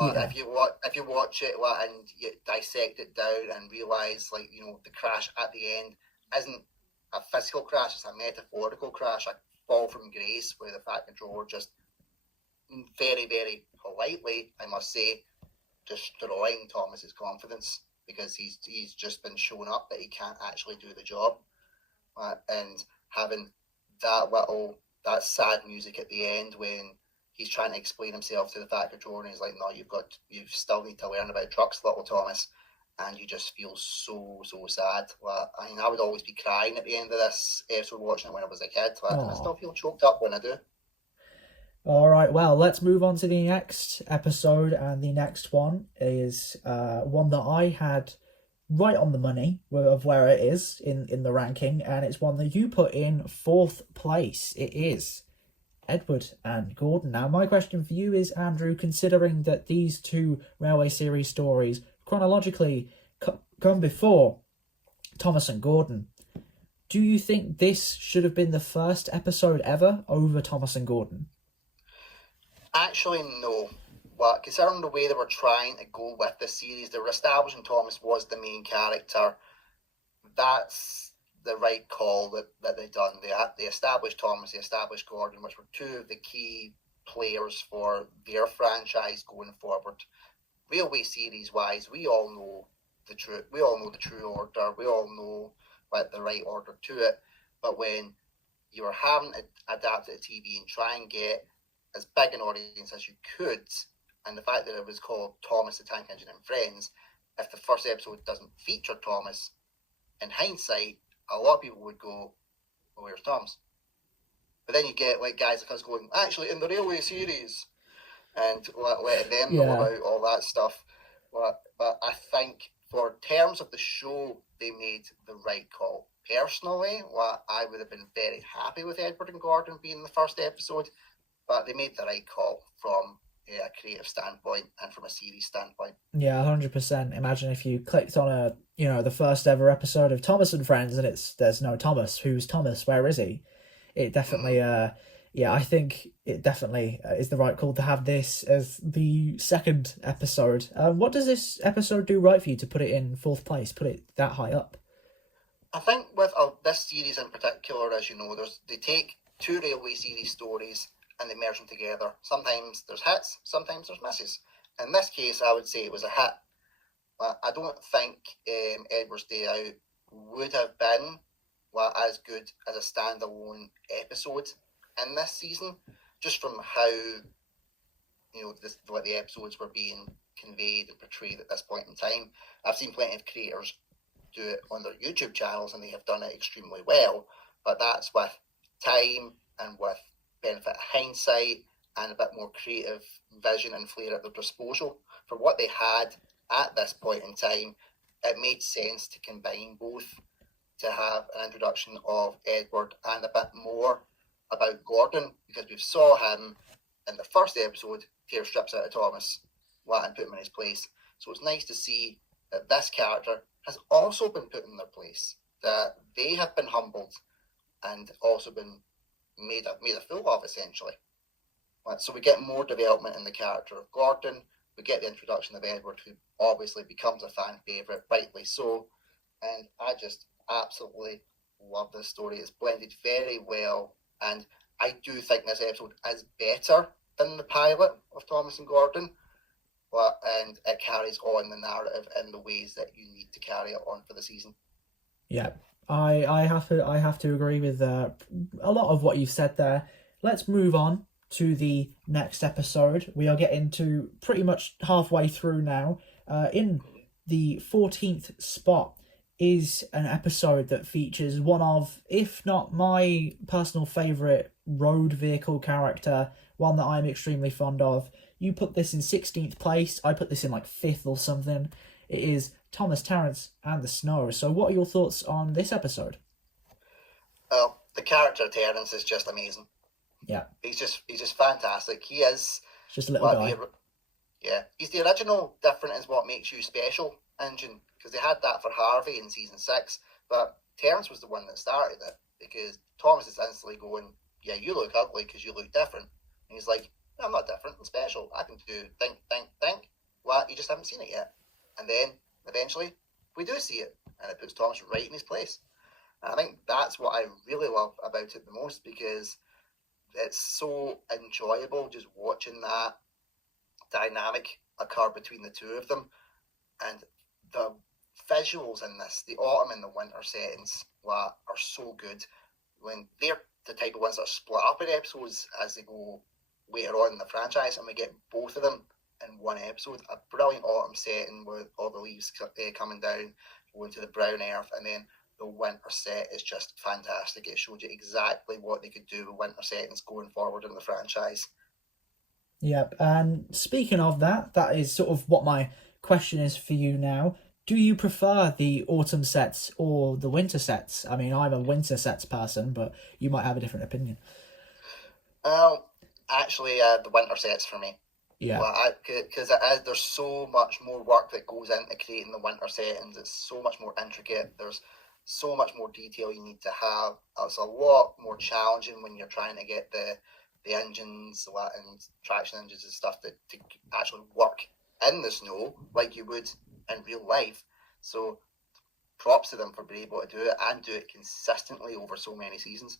If you watch it and you dissect it down and realize the crash at the end isn't a physical crash, it's a metaphorical crash, a fall from grace, where the Fat Controller just very, very politely, I must say, destroying Thomas's confidence, because he's just been shown up that he can't actually do the job, and having that sad music at the end when he's trying to explain himself to the Fat Controller, and he's like, no, you still need to learn about trucks, little Thomas. And you just feel so sad. I would always be crying at the end of this episode watching it when I was a kid, and I still feel choked up when I do. All right, well, let's move on to the next episode, and the next one is one that I had right on the money of where it is in the ranking, and it's one that you put in 4th place. It is Edward and Gordon. Now, my question for you is, Andrew, considering that these two Railway Series stories chronologically come before Thomas and Gordon, do you think this should have been the first episode ever over Thomas and Gordon? Actually, no. Considering the way they were trying to go with the series, they were establishing Thomas was the main character. That's the right call that they done. They established Thomas, they established Gordon, which were two of the key players for their franchise going forward. Railway Series wise, we all know the true order. We all know the right order to it. But when you were having to adapt it to TV and try and get as big an audience as you could, and the fact that it was called Thomas the Tank Engine and Friends, if the first episode doesn't feature Thomas, in hindsight, a lot of people would go, well, where's Thomas? But then you get guys like us going, actually, in the Railway Series, and letting them know about all that stuff. But I think for terms of the show, they made the right call. Personally, I would have been very happy with Edward and Gordon being the first episode, but they made the right call from a creative standpoint and from a series standpoint. Yeah, 100%. Imagine if you clicked on the first ever episode of Thomas and Friends, and there's no Thomas. Who's Thomas? Where is he? It definitely, I think it definitely is the right call to have this as the second episode. What does this episode do right for you to put it in 4th place, put it that high up? I think with this series in particular, as you know, they take two Railway Series stories and they merge them together. Sometimes there's hits, sometimes there's misses. In this case, I would say it was a hit. I don't think Edward's Day Out would have been as good as a standalone episode in this season, just from how what the episodes were being conveyed and portrayed at this point in time. I've seen plenty of creators do it on their YouTube channels, and they have done it extremely well. But that's with time and with benefit of hindsight and a bit more creative vision and flair at their disposal. For what they had at this point in time, it made sense to combine both, to have an introduction of Edward and a bit more about Gordon, because we saw him in the first episode tear strips out of Thomas and put him in his place. So it's nice to see that this character has also been put in their place, that they have been humbled and also been made a fool of, essentially. So we get more development in the character of Gordon. We get the introduction of Edward, who obviously becomes a fan favourite, rightly so. And I just absolutely love this story. It's blended very well, and I do think this episode is better than the pilot of Thomas and Gordon, and it carries on the narrative in the ways that you need to carry it on for the season. Yeah, I have to agree with a lot of what you've said there. Let's move on to the next episode. We are getting to pretty much halfway through now. In the 14th spot is an episode that features one of, if not my personal favourite road vehicle character, one that I'm extremely fond of. You put this in 16th place, I put this in like 5th or something. It is Thomas Terrance and the Snow. So what are your thoughts on this episode? Well, the character of Terrance is just amazing. Yeah. He's just fantastic. He is just a little guy. He's the original different is what makes you special engine, because they had that for Harvey in season 6, but Terrance was the one that started it, because Thomas is instantly going, yeah, you look ugly because you look different. And he's like, no, I'm not different, I'm special. I can do think. Well, you just haven't seen it yet. And then eventually we do see it, and it puts Thomas right in his place. And I think that's what I really love about it the most, because it's so enjoyable just watching that dynamic occur between the two of them. And the visuals in this, the autumn and the winter settings, are so good. When they're the type of ones that are split up in episodes as they go later on in the franchise, and we get both of them in one episode. A brilliant autumn setting with all the leaves coming down, going to the brown earth, and then the winter set is just fantastic. It showed you exactly what they could do with winter settings going forward in the franchise. Yep, and speaking of that, that is sort of what my question is for you now. Do you prefer the autumn sets or the winter sets? I mean, I'm a winter sets person, but you might have a different opinion. Actually, the winter sets for me. Yeah. Because there's so much more work that goes into creating the winter settings. It's so much more intricate. There's so much more detail you need to have. It's a lot more challenging when you're trying to get the engines and traction engines and stuff to actually work in the snow like you would in real life. So props to them for being able to do it and do it consistently over so many seasons.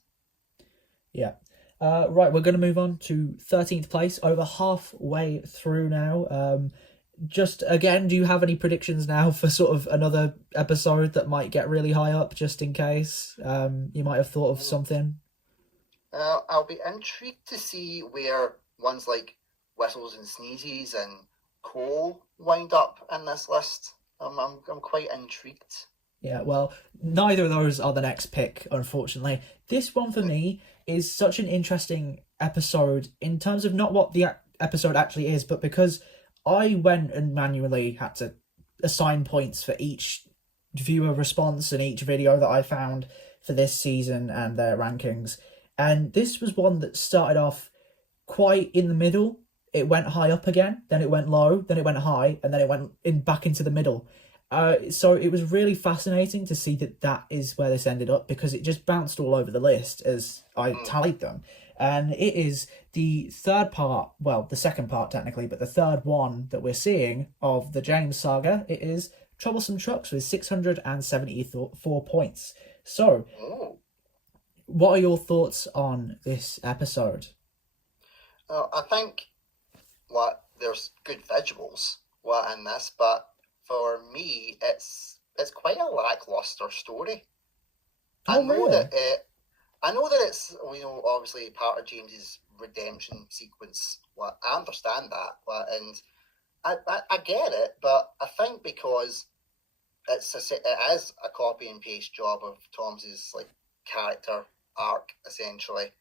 Yeah. Right, we're going to move on to 13th place, over halfway through now. Just again, do you have any predictions now for sort of another episode that might get really high up, just in case? You might have thought of something. I'll be intrigued to see where ones like Whistles and Sneezes and Cole wind up in this list. I'm quite intrigued. Yeah, well, neither of those are the next pick, unfortunately. This one for me is such an interesting episode in terms of not what the episode actually is, but because I went and manually had to assign points for each viewer response and each video that I found for this season and their rankings. And this was one that started off quite in the middle. It went high up again, then it went low, then it went high, and then it went back into the middle. So it was really fascinating to see that is where this ended up, because it just bounced all over the list as I tallied them. And it is the third part, well, the second part technically, but the third one that we're seeing of the James saga. It is Troublesome Trucks with 674 points. So, what are your thoughts on this episode? I think there's good visuals in this, but for me, it's quite a lackluster story. Oh, really? I know that it's, obviously part of James's redemption sequence. Well, I understand that, and I get it, but I think because it is a copy and paste job of Tom's like character arc essentially.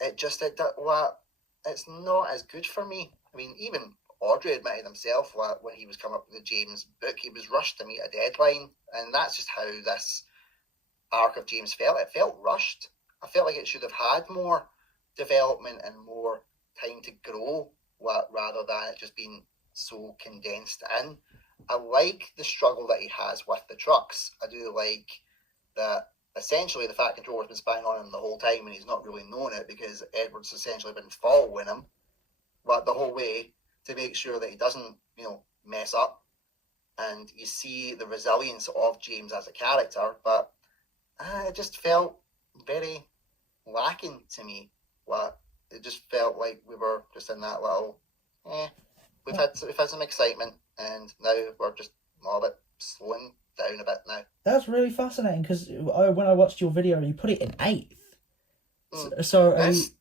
It's not as good for me. I mean, even Audrey admitted himself when he was coming up with the James book, he was rushed to meet a deadline, and that's just how this arc of James felt. It felt rushed. I felt like it should have had more development and more time to grow, rather than it just being so condensed in. I like the struggle that he has with the trucks. I do like that essentially the Fat Controller's been spying on him the whole time and he's not really known it because Edward's essentially been following him the whole way to make sure that he doesn't, mess up. And you see the resilience of James as a character, but it just felt very lacking to me. It just felt like we were just in that little, we've had some excitement, and now we're just a bit slowing down a bit now. That's really fascinating because when I watched your video, you put it in 8th. So it is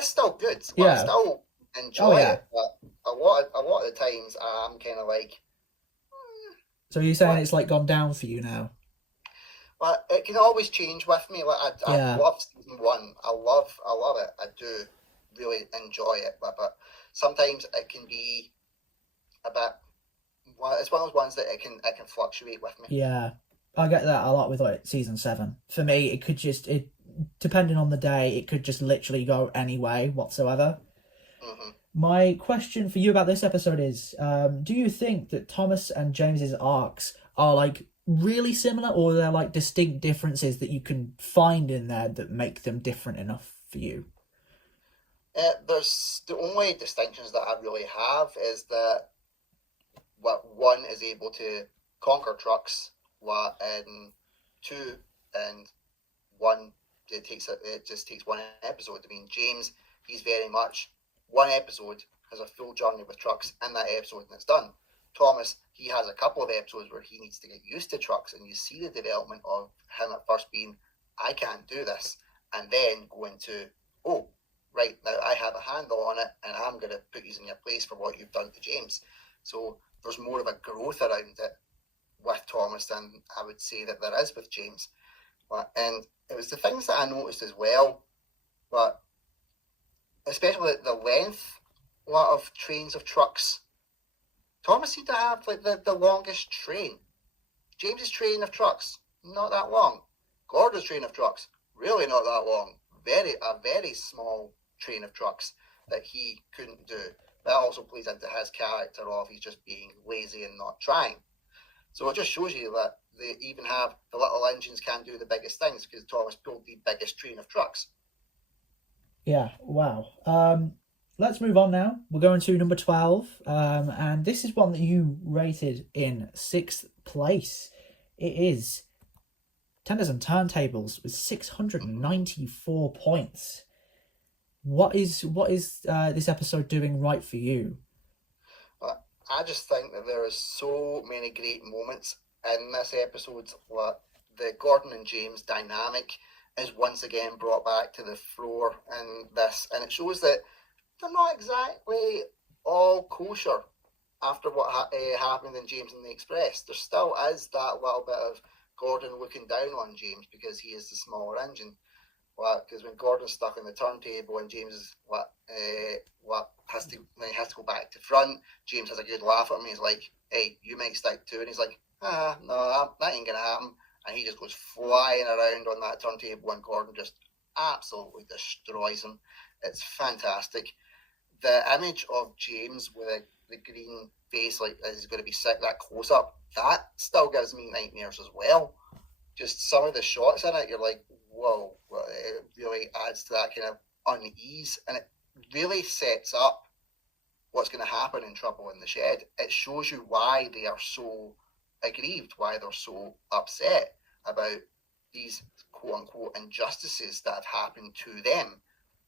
still good. Yeah. I still enjoy it, but a lot of the times I'm kind of like. So you're saying it's like gone down for you now? Well, it can always change with me. Like I love season 1. I love it. I do really enjoy it, but sometimes it can be a bit. Well, it's one of those ones that it can fluctuate with me. Yeah, I get that a lot with like season 7. For me, it could just depending on the day, it could just literally go any way whatsoever. Mm-hmm. My question for you about this episode is, do you think that Thomas and James's arcs are like really similar, or are there like distinct differences that you can find in there that make them different enough for you? There's the only distinctions that I really have is that one is able to conquer trucks, in 2 and 1 it just takes one episode. I mean, James, he's very much one episode has a full journey with trucks in that episode and it's done. Thomas, he has a couple of episodes where he needs to get used to trucks, and you see the development of him at first being, I can't do this, and then going to, oh, right, now I have a handle on it and I'm going to put these in your place for what you've done to James. So there's more of a growth around it with Thomas than I would say that there is with James. And it was the things that I noticed as well, but especially the length of trains of trucks. Thomas seemed to have like the longest train. James's train of trucks, not that long. Gordon's train of trucks, really not that long. A very small train of trucks that he couldn't do. That also plays into his character of he's just being lazy and not trying. So it just shows you that they even have the little engines can do the biggest things because Thomas built the biggest train of trucks. Yeah, wow. Let's move on now. We're going to number 12, and this is one that you rated in 6th place. It is Tenders and Turntables with 694 points. What is this episode doing right for you? I just think that there is so many great moments in this episode. The Gordon and James dynamic is once again brought back to the floor in this, and it shows that they're not exactly all kosher after what happened in James and the Express. There still is that little bit of Gordon looking down on James because he is the smaller engine. Because when Gordon's stuck in the turntable and James is has to go back to front, James has a good laugh at him. He's like, "Hey, you might stick too," and he's like, "No, that ain't gonna happen." And he just goes flying around on that turntable, and Gordon just absolutely destroys him. It's fantastic. The image of James with the green face, like he's going to be sick, that close up, that still gives me nightmares as well. Just some of the shots in it, you're like, whoa, it really adds to that kind of unease, and it really sets up what's going to happen in Trouble in the Shed. It shows you why they are so aggrieved, why they're so upset about these quote-unquote injustices that have happened to them.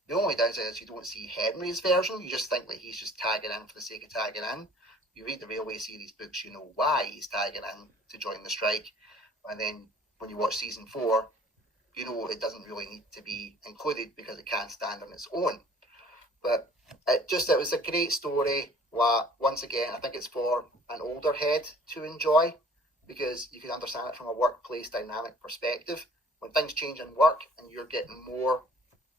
The only downside is you don't see Henry's version. You just think that he's just tagging in for the sake of tagging in. you read the Railway series books, you know why he's tagging in to join the strike. And then when you watch season 4, you know it doesn't really need to be included because it can't stand on its own. But it was a great story. Once again, I think it's for an older head to enjoy, because you can understand it from a workplace dynamic perspective. When things change in work and you're getting more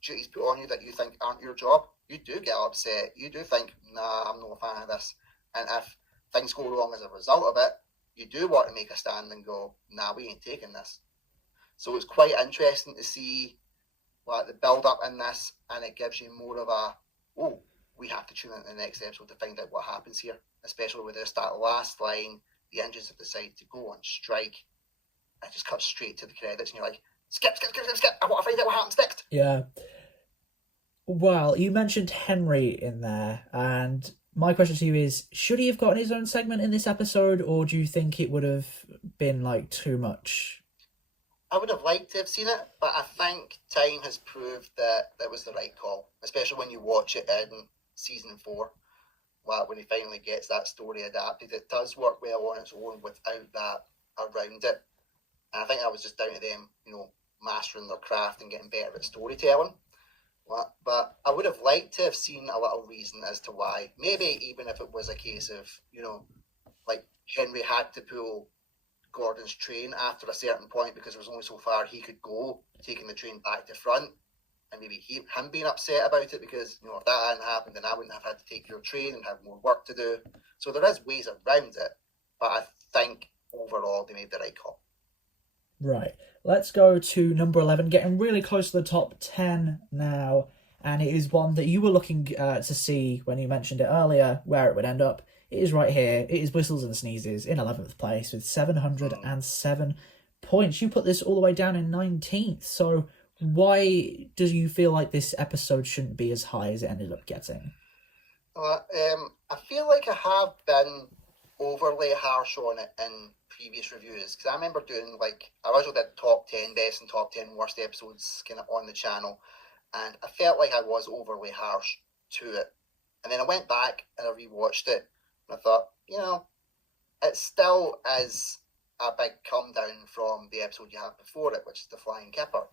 duties put on you that you think aren't your job, you do get upset. You do think, nah, I'm not a fan of this. And if things go wrong as a result of it, you do want to make a stand and go, nah, we ain't taking this. So it's quite interesting to see the build up in this, and it gives you more of a, oh, we have to tune in the next episode to find out what happens here, especially with this, that last line, the engines have decided to go on strike. It just cuts straight to the credits, and you're like, skip, I want to find out what happens next. Yeah. Well, you mentioned Henry in there, and my question to you is, should he have gotten his own segment in this episode, or do you think it would have been too much? I would have liked to have seen it, but I think time has proved that it was the right call, especially when you watch it in season 4. When he finally gets that story adapted, it does work well on its own without that around it. And I think that was just down to them, mastering their craft and getting better at storytelling. But I would have liked to have seen a little reason as to why. Maybe even if it was a case of, Henry had to pull Gordon's train after a certain point because there was only so far he could go, taking the train back to front. And maybe him being upset about it because, if that hadn't happened, then I wouldn't have had to take your train and have more work to do. So there is ways around it, but I think overall they made the right call. Right. Let's go to number 11, getting really close to the top 10 now. And it is one that you were looking to see when you mentioned it earlier, where it would end up. It is right here. It is Whistles and Sneezes in 11th place with 707 points. You put this all the way down in 19th. So why do you feel like this episode shouldn't be as high as it ended up getting? I feel like I have been overly harsh on it in previous reviews, because I remember doing I originally did top 10 best and top 10 worst episodes kind of on the channel, and I felt like I was overly harsh to it. And then I went back and I rewatched it, and I thought, it still is a big come down from the episode you had before it, which is the Flying Kipper.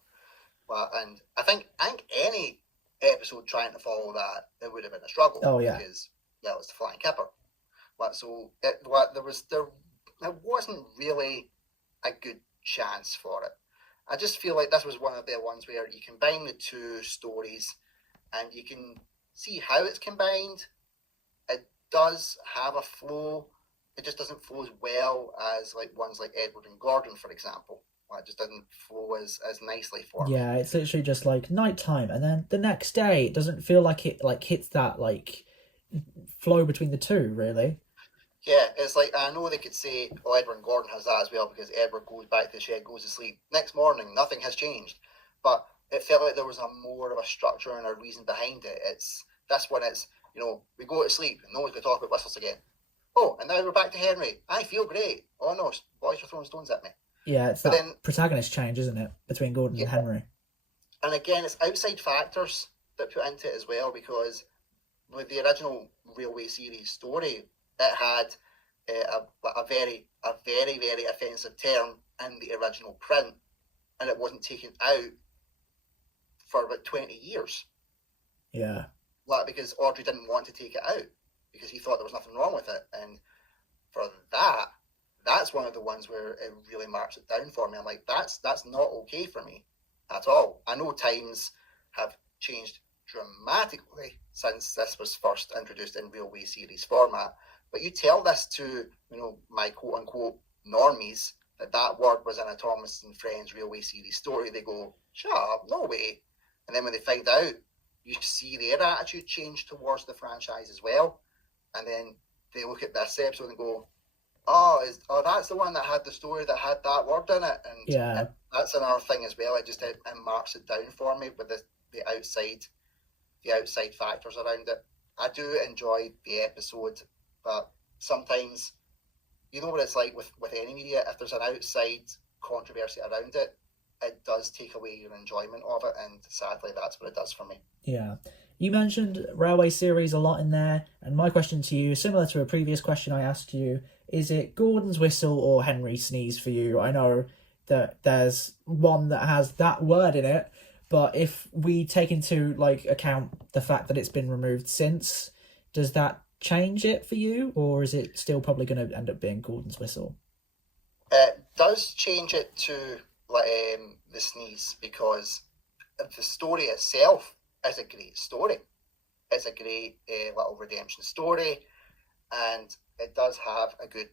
And I think any episode trying to follow that, it would have been a struggle. Oh yeah, because it was the Flying Kipper. So there wasn't really a good chance for it. I just feel like this was one of the ones where you combine the two stories and you can see how it's combined. It does have a flow. It just doesn't flow as well as ones like Edward and Gordon, for example. It just doesn't flow as nicely for me. Yeah, it's literally just nighttime, and then the next day it doesn't feel like it hits that flow between the two, really. Yeah, it's I know they could say, oh, Edward and Gordon has that as well, because Edward goes back to the shed, goes to sleep. Next morning, nothing has changed. But it felt like there was more of a structure and a reason behind it. This one, we go to sleep and no one's going to talk about Whistles again. Oh, and now we're back to Henry. I feel great. Oh no, boys are throwing stones at me. Yeah, it's protagonist change, isn't it, between Gordon and Henry? And again, it's outside factors that put into it as well, because with the original Railway series story, it had a very, very offensive term in the original print, and it wasn't taken out for about 20 years. Yeah. Because Audrey didn't want to take it out, because he thought there was nothing wrong with it. And for that's one of the ones where it really marks it down for me. I'm like, that's not okay for me at all. I know times have changed dramatically since this was first introduced in Railway series format, but you tell this to my quote unquote normies that word was in a Thomas and Friends Railway series story, they go, shut up, no way. And then when they find out, you see their attitude change towards the franchise as well, and then they look at this episode and go, oh, that's the one that had the story that had that word in it. And yeah, that's another thing as well. It marks it down for me with the outside factors around it. I do enjoy the episode, but sometimes, what it's like with any media, if there's an outside controversy around it, it does take away your enjoyment of it, and sadly that's what it does for me. Yeah. You mentioned Railway Series a lot in there, and my question to you, similar to a previous question I asked you, is it Gordon's Whistle or Henry Sneeze for you? I know that there's one that has that word in it, but if we take into account the fact that it's been removed since, does that change it for you, or is it still probably going to end up being Gordon's Whistle? It does change it to the Sneeze, because the story itself is a great story. It's a great little redemption story, and it does have a good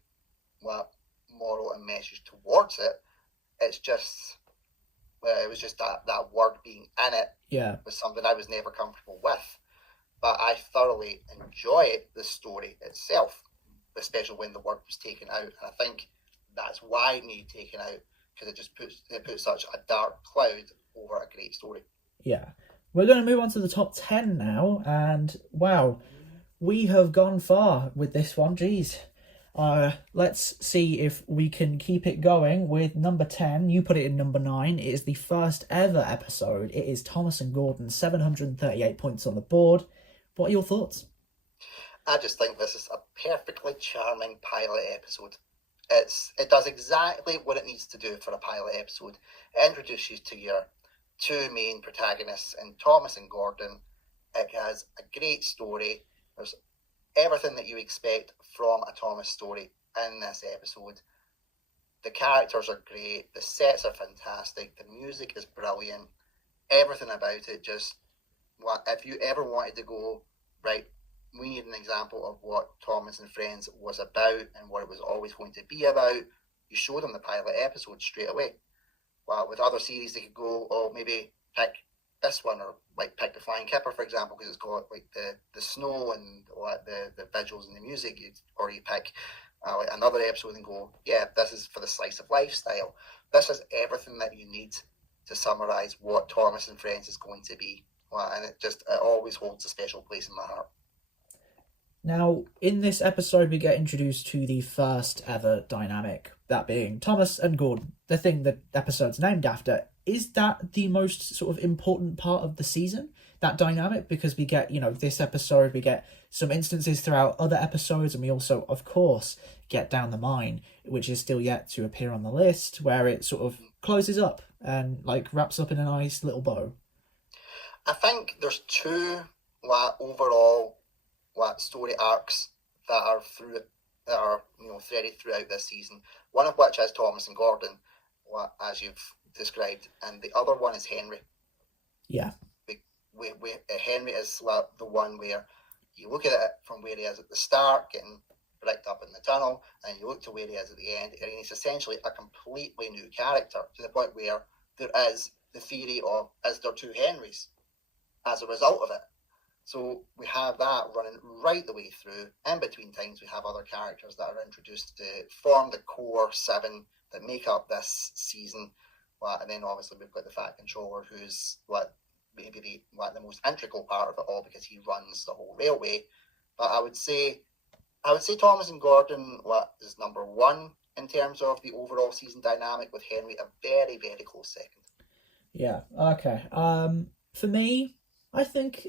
moral and message towards it. It's just it was just that word being in it was something I was never comfortable with. But I thoroughly enjoy the story itself, especially when the word was taken out. And I think that's why it needed taken out, because it puts such a dark cloud over a great story. Yeah. We're going to move on to the top 10 now, and wow, we have gone far with this one. Jeez. Let's see if we can keep it going with number 10. You put it in number 9. It is the first ever episode. It is Thomas and Gordon, 738 points on the board. What are your thoughts? I just think this is a perfectly charming pilot episode. It does exactly what it needs to do for a pilot episode. It introduces you to your two main protagonists in Thomas and Gordon. It has a great story. There's everything that you expect from a Thomas story in this episode. The characters are great. The sets are fantastic. The music is brilliant. Everything about it just... If you ever wanted to go, right, we need an example of what Thomas and Friends was about and what it was always going to be about, you show them the pilot episode straight away. Well, with other series, they could go, maybe pick this one, or pick The Flying Kipper, for example, because it's got the snow and the visuals and the music, or you pick another episode and go, yeah, this is for the slice of life style. This is everything that you need to summarize what Thomas and Friends is going to be. And it always holds a special place in my heart. Now, in this episode, we get introduced to the first ever dynamic, that being Thomas and Gordon, the thing the episode's named after. Is that the most sort of important part of the season, that dynamic? Because we get, this episode, we get some instances throughout other episodes, and we also, of course, get Down the Mine, which is still yet to appear on the list, where it sort of closes up and wraps up in a nice little bow. I think there's two overall story arcs that are threaded throughout this season. One of which is Thomas and Gordon, as you've described, and the other one is Henry. Yeah. Henry is the one where you look at it from where he is at the start, getting bricked up in the tunnel, and you look to where he is at the end, and he's essentially a completely new character, to the point where there is the theory of, is there two Henrys as a result of it? So we have that running right the way through. In between times, we have other characters that are introduced to form the core 7 that make up this season. And then obviously we've got the Fat Controller, who's maybe the most integral part of it all, because he runs the whole railway. But I would say Thomas and Gordon is number 1 in terms of the overall season dynamic, with Henry a very, very close second. Yeah. Okay. For me, I think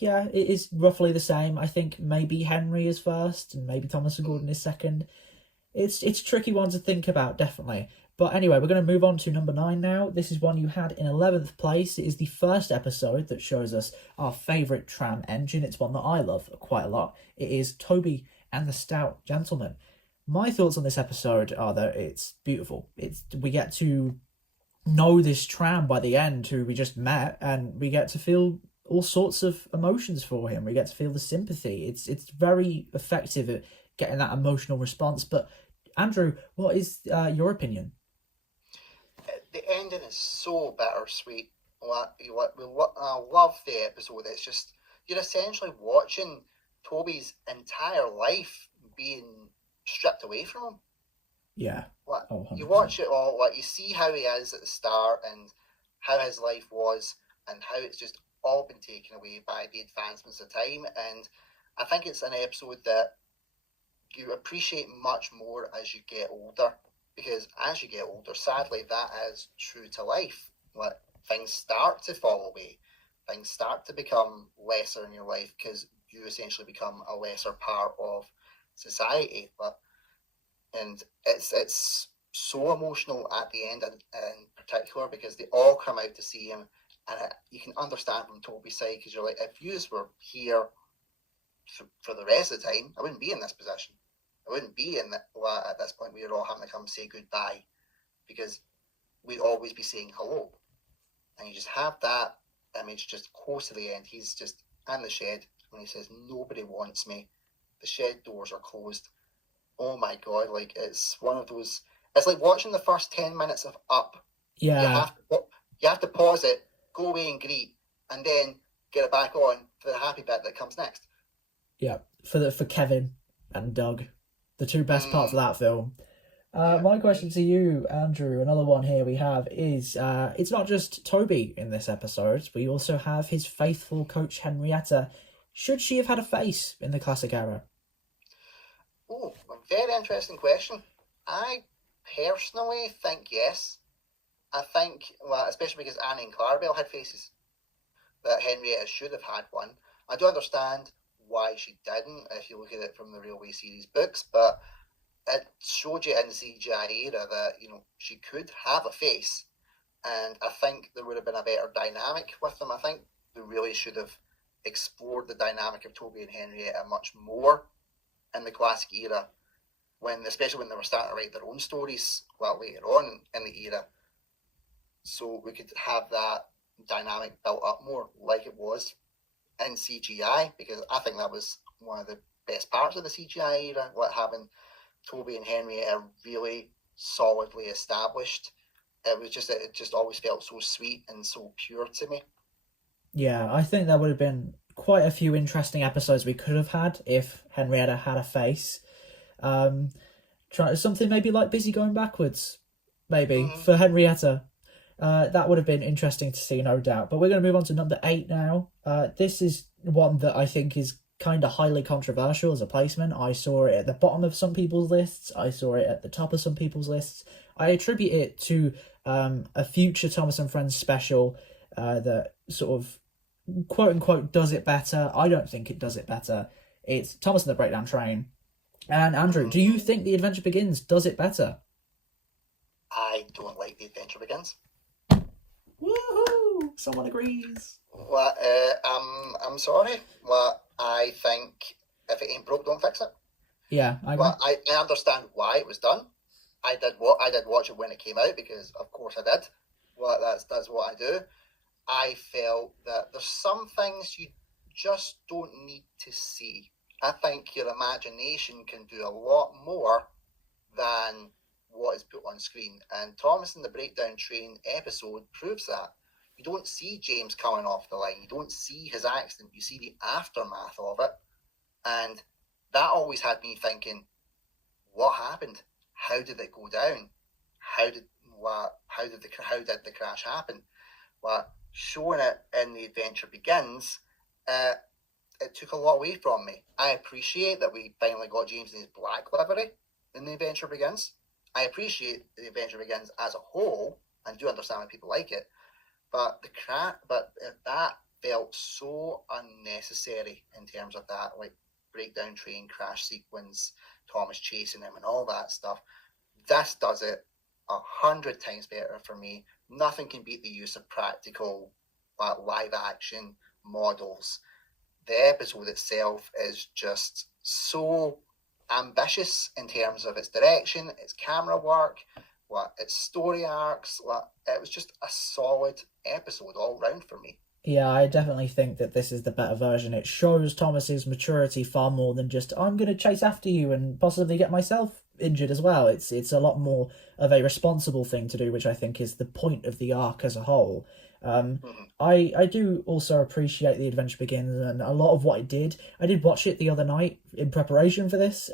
yeah, it is roughly the same. I think maybe Henry is first and maybe Thomas and Gordon is second. It's a tricky one to think about, definitely. But anyway, we're going to move on to number 9 now. This is one you had in 11th place. It is the first episode that shows us our favourite tram engine. It's one that I love quite a lot. It is Toby and the Stout Gentleman. My thoughts on this episode are that it's beautiful. We get to know this tram by the end, who we just met, and we get to feel all sorts of emotions for him. We get to feel the sympathy. It's very effective at getting that emotional response. But Andrew, what is your opinion? The ending is so bittersweet. I love the episode. It's just, you're essentially watching Toby's entire life being stripped away from him. Yeah. You watch it all, you see how he is at the start and how his life was, and how it's just all been taken away by the advancements of time. And I think it's an episode that you appreciate much more as you get older, because as you get older, sadly, that is true to life. Things start to fall away. things start to become lesser in your life because you essentially become a lesser part of society. And it's so emotional at the end, in particular, because they all come out to see him, and you can understand from Toby's side, because you're like, if you were here for the rest of the time, I wouldn't be in this position. I wouldn't be in at this point where you're all having to come say goodbye, because we'd always be saying hello. And you just have that image just close to the end. He's just in the shed when he says, "Nobody wants me." The shed doors are closed. Oh my God, like, it's one of those, it's like watching the first 10 minutes of Up. Yeah. You have to pause it, go away and greet, and then get it back on for the happy bit that comes next. Yeah, for Kevin and Doug, the two best parts of that film. My question to you, Andrew, another one here we have is, it's not just Toby in this episode. We also have his faithful coach, Henrietta. Should she have had a face in the classic era? Oh, a very interesting question. I personally think yes. I think, well, especially because Annie and Clarabelle had faces, that Henrietta should have had one. I do understand why she didn't, if you look at it from the Railway series books, but it showed you in the CGI era that, she could have a face, and I think there would have been a better dynamic with them. I think they really should have explored the dynamic of Toby and Henrietta much more in the classic era, especially when they were starting to write their own stories, later on in the era, so we could have that dynamic built up more like it was in CGI, because I think that was one of the best parts of the CGI era, having Toby and Henrietta really solidly established. It just always felt so sweet and so pure to me. Yeah, I think there would have been quite a few interesting episodes we could have had if Henrietta had a face. Try something maybe like Busy Going Backwards, maybe, for Henrietta. That would have been interesting to see, no doubt. But we're going to move on to number 8 now. This is one that I think is kind of highly controversial as a placement. I saw it at the bottom of some people's lists. I saw it at the top of some people's lists. I attribute it to a future Thomas and Friends special that sort of, quote unquote, does it better. I don't think it does it better. It's Thomas and the Breakdown Train. And Andrew, do you think The Adventure Begins does it better? I don't like The Adventure Begins. Woohoo! Someone agrees. Well, I'm sorry. Well, I think if it ain't broke, don't fix it. Yeah, I agree. Well, I understand why it was done. I did watch it when it came out, because of course I did. Well, that's what I do. I felt that there's some things you just don't need to see. I think your imagination can do a lot more than what is put on screen. And Thomas and the Breakdown Train episode proves that. You don't see James coming off the line. You don't see his accident. You see the aftermath of it. And that always had me thinking, what happened? How did it go down? How did the crash happen? Well, showing it in The Adventure Begins, it took a lot away from me. I appreciate that we finally got James in his black livery in The Adventure Begins. I appreciate The Adventure Begins as a whole, and do understand why people like it. But that felt so unnecessary in terms of that, like, breakdown train crash sequence, Thomas chasing him and all that stuff. This does it 100 times better for me. Nothing can beat the use of practical, live action models. The episode itself is just so ambitious in terms of its direction, its camera work, its story arcs. It was just a solid episode all round for me. Yeah, I definitely think that this is the better version. It shows Thomas's maturity far more than just, I'm going to chase after you and possibly get myself injured as well. It's a lot more of a responsible thing to do, which I think is the point of the arc as a whole. I do also appreciate The Adventure Begins, and a lot of what I did watch it the other night in preparation for this.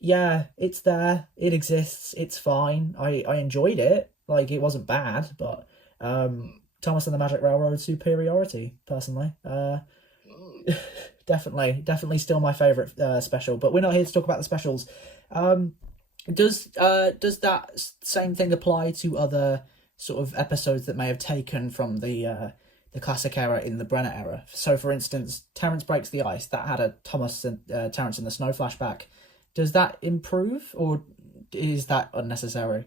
Yeah, it's there, it exists, it's fine. I enjoyed it. Like, it wasn't bad, but Thomas and the Magic Railroad superiority, personally. Definitely still my favourite special, but we're not here to talk about the specials. Does that same thing apply to other sort of episodes that may have taken from the the classic era in the Brenner era. So, for instance, Terrence Breaks the Ice, that had a Thomas and Terrence in the Snow flashback. Does that improve, or is that unnecessary?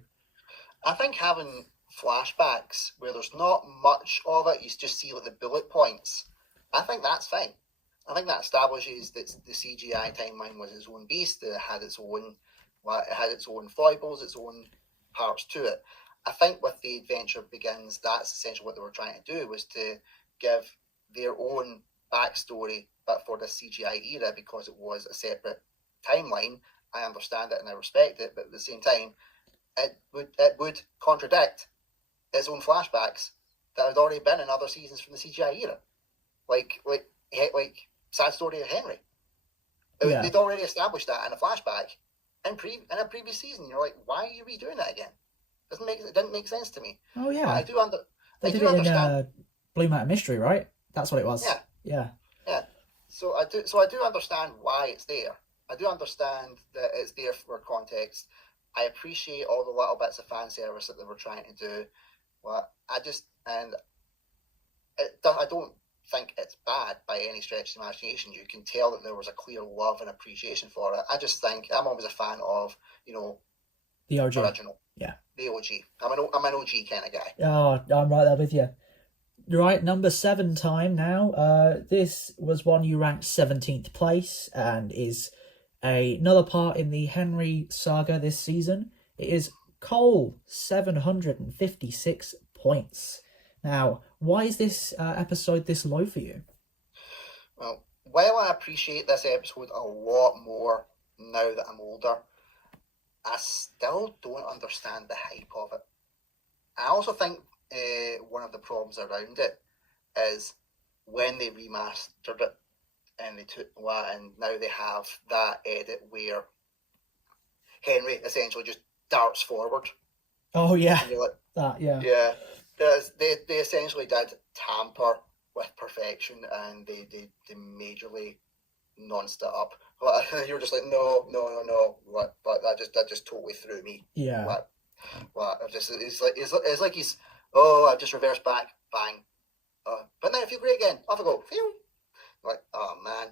I think having flashbacks where there's not much of it, you just see like the bullet points. I think that's fine. I think that establishes that the CGI timeline was its own beast. It had its own foibles, its own parts to it. I think with The Adventure Begins, that's essentially what they were trying to do, was to give their own backstory, but for the CGI era, because it was a separate timeline. I understand it and I respect it, but at the same time, it would contradict its own flashbacks that had already been in other seasons from the CGI era, like Sad Story of Henry. Yeah. They'd already established that in a flashback in a previous season. You're like, why are you redoing that again? It didn't make sense to me. Oh yeah, but they did it understand. in Blue Mountain Mystery, right? That's what it was. Yeah. So I do understand why it's there. I do understand that it's there for context. I appreciate all the little bits of fan service that they were trying to do. But I don't think it's bad by any stretch of the imagination. You can tell that there was a clear love and appreciation for it. I just think I'm always a fan of, the OG. original. Yeah. The OG. I'm an OG kind of guy. Oh, I'm right there with you. Right, number 7 time now. This was one you ranked 17th place and is another part in the Henry saga this season. It is Cole, 756 points. Now, why is this episode this low for you? Well, while I appreciate this episode a lot more now that I'm older, I still don't understand the hype of it. I also think one of the problems around it is when they remastered it and and now they have that edit where Henry essentially just darts forward. Oh yeah, and you're like, yeah. They essentially did tamper with perfection, and they majorly nonced it up. You're just like, no. But that just totally threw me. Yeah. It's like he's, I just reversed back, bang. But now I feel great again. Off I go. Phew. Like, oh man.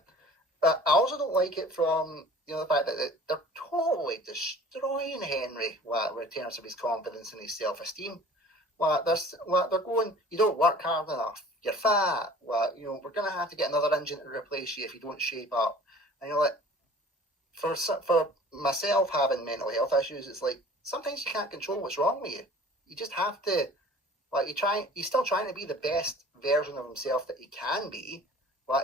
But I also don't like it from the fact that they're totally destroying Henry in terms of his confidence and his self-esteem. They're going, you don't work hard enough. You're fat. We're gonna have to get another engine to replace you if you don't shape up. And you're like, for myself having mental health issues, it's like sometimes you can't control what's wrong with you. You just have to, he's still trying to be the best version of himself that he can be.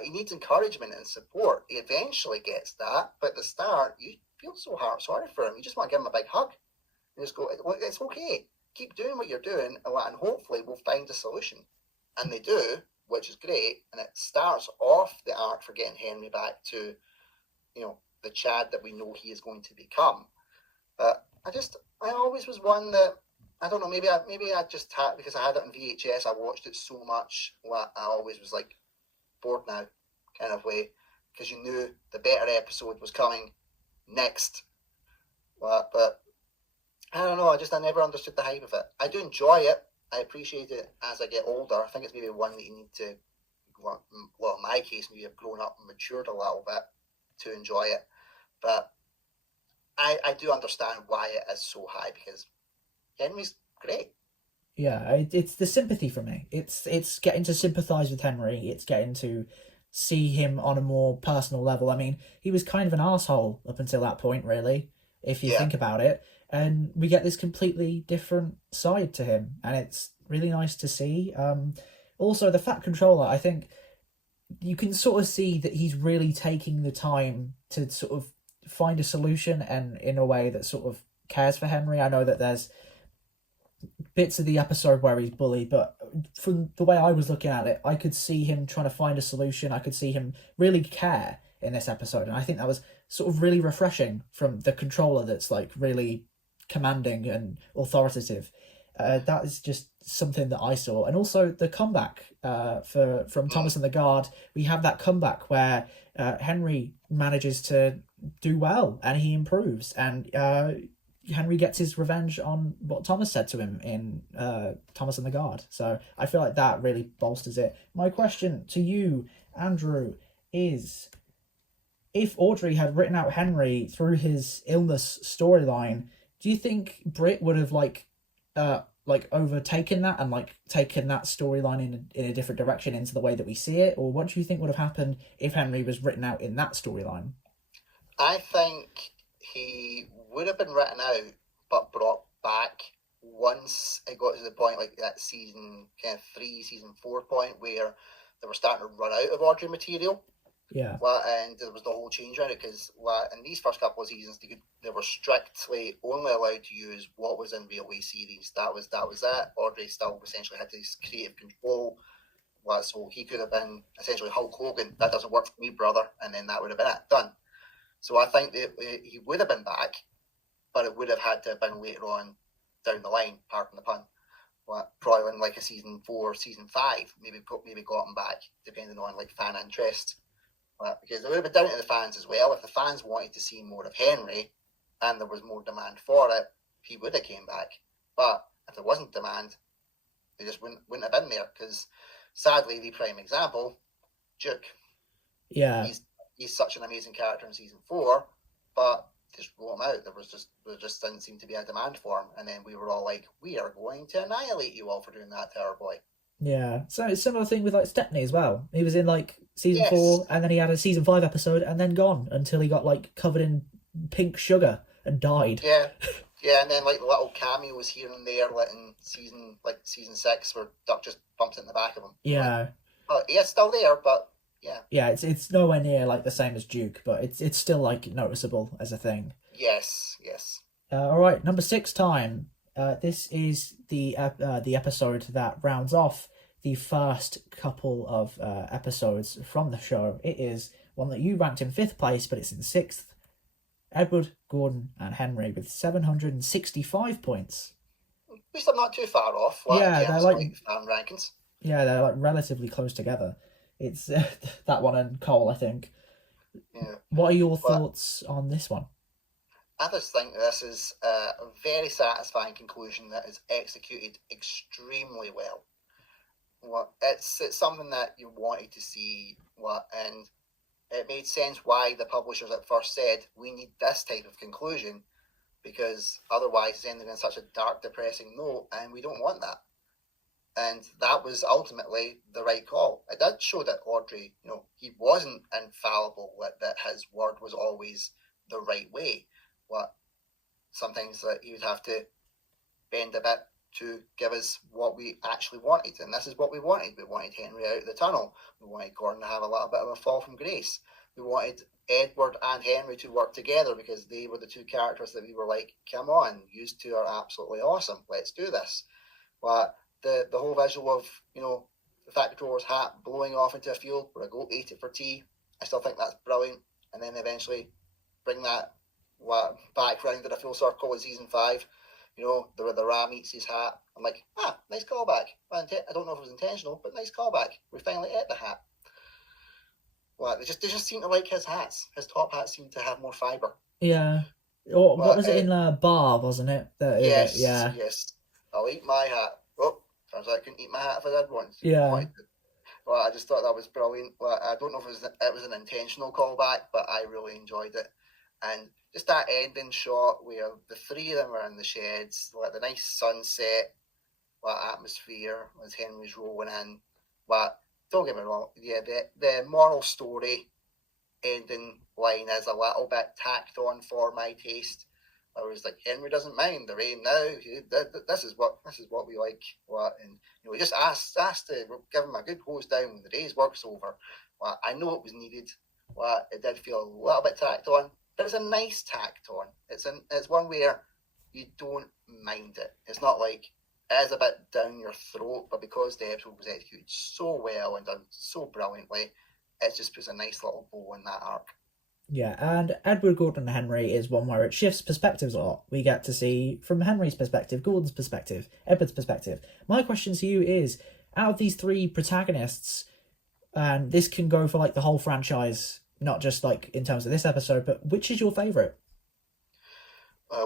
He needs encouragement and support. He eventually gets that, but at the start, you feel so sorry for him. You just want to give him a big hug and just go, it's okay. Keep doing what you're doing, and hopefully we'll find a solution. And they do, which is great, and it starts off the arc for getting Henry back to, the Chad that we know he is going to become. But I always was one that, I don't know, maybe I just had, because I had it on VHS, I watched it so much, I always was like, bored now, kind of way, because you knew the better episode was coming next. But I don't know, I never understood the hype of it. I do enjoy it. I appreciate it as I get older. I think it's maybe one that you need to, in my case, maybe have grown up and matured a little bit to enjoy it. But I do understand why it is so high, because Henry's great. Yeah, it's the sympathy for me. It's getting to sympathise with Henry. It's getting to see him on a more personal level. I mean, he was kind of an asshole up until that point, really, if you think about it. And we get this completely different side to him, and it's really nice to see. Also, the Fat Controller, I think you can sort of see that he's really taking the time to sort of find a solution, and in a way that sort of cares for Henry. I know that there's bits of the episode where he's bullied, but from the way I was looking at it, I could see him trying to find a solution. I could see him really care in this episode, and I think that was sort of really refreshing from the Controller that's like really commanding and authoritative. That is just something that I saw. And also the comeback from Thomas and the Guard. We have that comeback where Henry manages to do well and he improves, and Henry gets his revenge on what Thomas said to him in Thomas and the Guard. So I feel like that really bolsters it. My question to you, Andrew, is if Audrey had written out Henry through his illness storyline, do you think Britt would have like overtaken that and like taken that storyline in a different direction into the way that we see it? Or what do you think would have happened if Henry was written out in that storyline? I think he would have been written out, but brought back once it got to the point like that season kind of 3, season 4 point where they were starting to run out of Audrey material. Yeah. And there was the whole change around it because in these first couple of seasons they were strictly only allowed to use what was in Railway series. That was it. Audrey still essentially had this creative control. So he could have been essentially Hulk Hogan. That doesn't work for me, brother. And then that would have been it. Done. So I think that he would have been back, but it would have had to have been later on down the line, pardon the pun. Probably in like a season 4, season 5, maybe got him back, depending on like fan interest. Because it would have been down to the fans as well. If the fans wanted to see more of Henry and there was more demand for it, he would have came back. But if there wasn't demand, they just wouldn't have been there. Because sadly, the prime example, Duke. Yeah. He's such an amazing character in season 4, but just wrote him out. There just didn't seem to be a demand for him. And then we were all like, we are going to annihilate you all for doing that to our boy. Yeah, so it's a similar thing with like Stepney as well. He was in like season 4, and then he had a season 5 episode, and then gone until he got like covered in pink sugar and died. Yeah, and then like little cameos here and there, like in season 6, where Duck just bumps it in the back of him. Yeah, but yeah, it's still there, but yeah. Yeah, it's nowhere near like the same as Duke, but it's still like noticeable as a thing. Yes. All right, number 6 time. This is the episode that rounds off the first couple of episodes from the show. It is one that you ranked in 5th place, but it's in 6th. Edward, Gordon, and Henry with 765 points. At least I'm not too far off. They're like fan rankings. Yeah, they're like relatively close together. It's that one and Cole, I think. Yeah. What are your thoughts on this one? I just think this is a very satisfying conclusion that is executed extremely well. It's something that you wanted to see, and it made sense why the publishers at first said we need this type of conclusion, because otherwise it's ending on such a dark, depressing note, and we don't want that. And that was ultimately the right call. It did show that Audrey, he wasn't infallible, that his word was always the right way. Sometimes that he would have to bend a bit to give us what we actually wanted, and this is what we wanted. We wanted Henry out of the tunnel. We wanted Gordon to have a little bit of a fall from grace. We wanted Edward and Henry to work together because they were the 2 characters that we were like, come on, you 2 are absolutely awesome. Let's do this. The whole visual of the Fat Controller's hat blowing off into a field where a goat ate it for tea, I still think that's brilliant. And then eventually bring that back round in a full circle in season 5. The ram eats his hat. I'm like, nice callback. I don't know if it was intentional, but nice callback. We finally ate the hat. They just seem to like his hats. His top hats seem to have more fibre. Yeah. What was it in Bar, wasn't it? Yes. Yeah. Yes. I'll eat my hat. Oh, turns out I couldn't eat my hat if I did once. Yeah. I just thought that was brilliant. I don't know if it was an intentional callback, but I really enjoyed it. And just that ending shot where the 3 of them are in the sheds, the nice sunset, atmosphere as Henry's rolling in. Don't get me wrong, the moral story ending line is a little bit tacked on for my taste. I was like, Henry doesn't mind the rain now. This is what we like. And we just asked to give him a good hose down when the day's work's over. I know it was needed. It did feel a little bit tacked on, but it's a nice tacked on. It's one where you don't mind it. It's not like it is a bit down your throat, but because the episode was executed so well and done so brilliantly, it just puts a nice little bow on that arc. Yeah, and Edward, Gordon, and Henry is one where it shifts perspectives a lot. We get to see from Henry's perspective, Gordon's perspective, Edward's perspective. My question to you is, out of these 3 protagonists, and this can go for like the whole franchise, not just like in terms of this episode, but which is your favourite?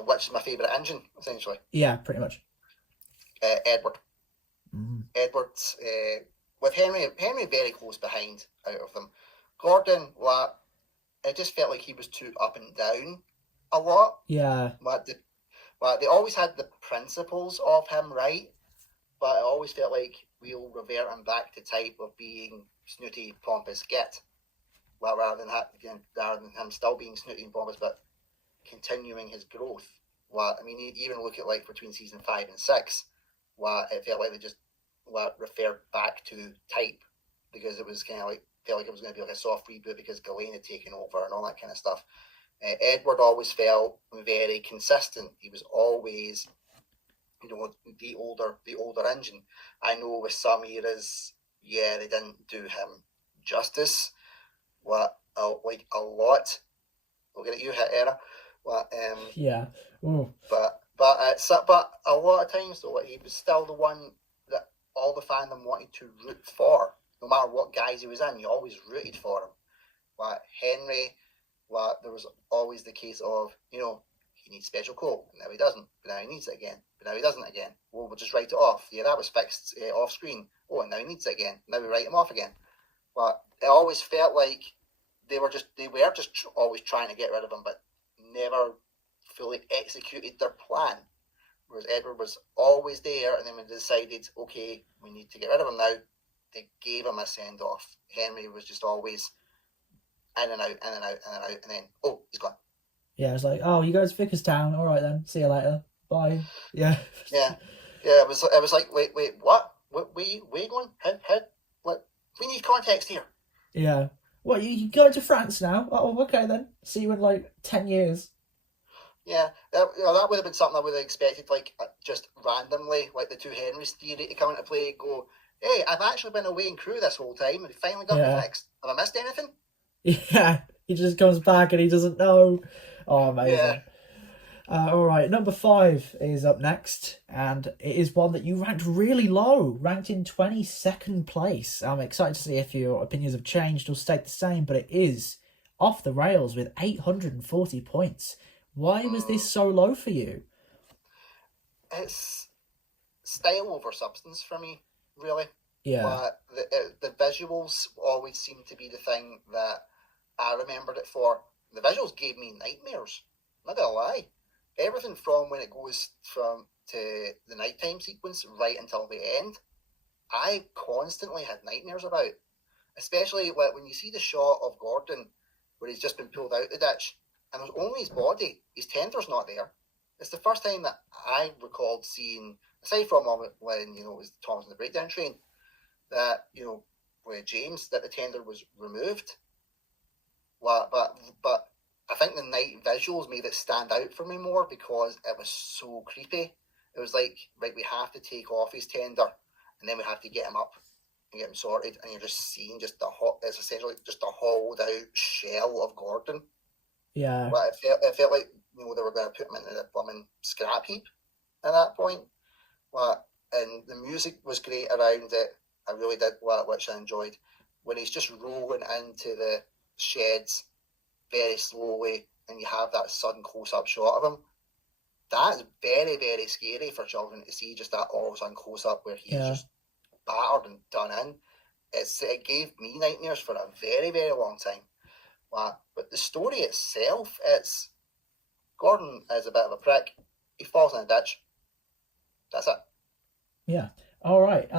which is my favourite engine, essentially. Yeah, pretty much. Edward. Mm. Edwards, with Henry very close behind out of them. Gordon, well, it just felt like he was too up and down a lot. Yeah. They always had the principles of him right, but it always felt like we'll revert him back to type of being snooty, pompous git. Well, rather than him still being snooty and pompous, but continuing his growth. Well, I mean, even look at like between season 5 and 6, it felt like they just referred back to type, because it was kind of like felt like it was going to be like a soft reboot because Ghislaine had taken over and all that kind of stuff. Edward always felt very consistent. He was always, the older engine. I know with some eras, they didn't do him justice. Like a lot. Looking at you, Hit Era. Yeah. Ooh. But a lot of times though, he was still the one that all the fandom wanted to root for. No matter what guise he was in, you always rooted for him. Henry, there was always the case of, he needs special coal, and now he doesn't, but now he needs it again, but now he doesn't again. Well, we'll just write it off. Yeah, that was fixed off screen. Oh, and now he needs it again. Now we write him off again. But it always felt like they were just always trying to get rid of him, but never fully executed their plan. Whereas Edward was always there, and then when they decided, okay, we need to get rid of him now, they gave him a send off. Henry was just always in and out, and then he's gone. Yeah, it's like, oh, you go to Vickerstown. All right then, see you later. Bye. Yeah. Yeah. It was like, wait, what? Where going? How? What? We need context here. Yeah. What, you going to France now? Oh, okay then. See you in like 10 years. Yeah, that would have been something I would have expected, like just randomly, like the two Henrys theory to come into play. Go, hey, I've actually been away in crew this whole time, and finally got me fixed. Have I missed anything? Yeah, he just comes back and he doesn't know. Oh, amazing. Yeah. All right, number 5 is up next, and it is one that you ranked really low, ranked in 22nd place. I'm excited to see if your opinions have changed or stayed the same, but it is Off the Rails with 840 points. Why was this so low for you? It's style over substance for me, really. Yeah. The visuals always seem to be the thing that I remembered it for. The visuals gave me nightmares. Not gonna lie. Everything from when it goes to the nighttime sequence right until the end, I constantly had nightmares about. Especially when you see the shot of Gordon where he's just been pulled out the ditch and there's only his body, his tender's not there. It's the first time that I recalled seeing, aside from when it was Thomas and the breakdown train, that with James, that the tender was removed. But I think the night visuals made it stand out for me more because it was so creepy. It was like, right, we have to take off his tender, and then we have to get him up and get him sorted, and you're just seeing it's essentially just a hollowed out shell of Gordon. Yeah. But it felt like they were going to put him into the plumbing scrap heap at that point. And the music was great around it. I really did, which I enjoyed. When he's just rolling into the sheds very slowly, and you have that sudden close-up shot of him, that's very, very scary for children to see, just that all-of-a-sudden close-up where he's just battered and done in. It gave me nightmares for a very, very long time. But the story itself, it's Gordon is a bit of a prick. He falls in a ditch. That's it. Yeah. All right.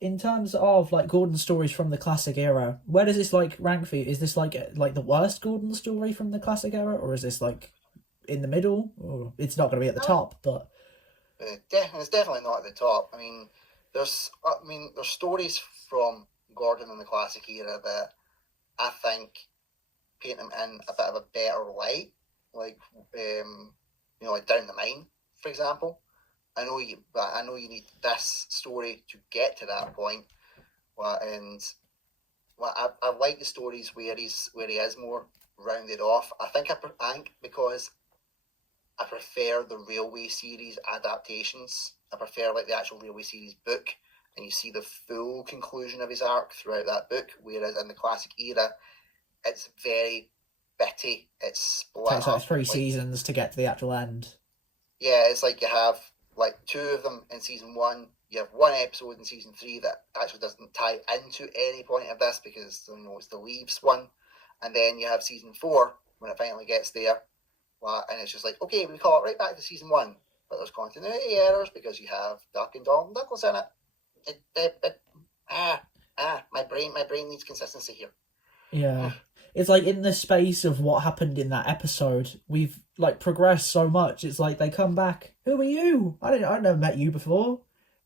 In terms of like Gordon stories from the classic era, where does this rank for you? Is this like the worst Gordon story from the classic era, or is this like in the middle? Or it's not going to be at the top, but it's definitely not at the top. I mean, there's stories from Gordon in the classic era that I think paint him in a bit of a better light, like like Down the Mine, for example. I know you need this story to get to that point, I like the stories where he is more rounded off. I think because I prefer the Railway series adaptations. I prefer like the actual Railway series book, and you see the full conclusion of his arc throughout that book. Whereas in the classic era, it's very bitty. It's split takes like up. 3 seasons to get to the actual end. Yeah, it's like you have like two of them in season one. You have one episode in season three that actually doesn't tie into any point of this because it's the Leaves one, and then you have season four when it finally gets there, and it's just like okay, we call it right back to season one, but there's continuity errors because you have Duck and Donald Nichols in it. My brain needs consistency here. Yeah. It's like in the space of what happened in that episode, we've like progressed so much. It's like they come back. Who are you? I never met you before.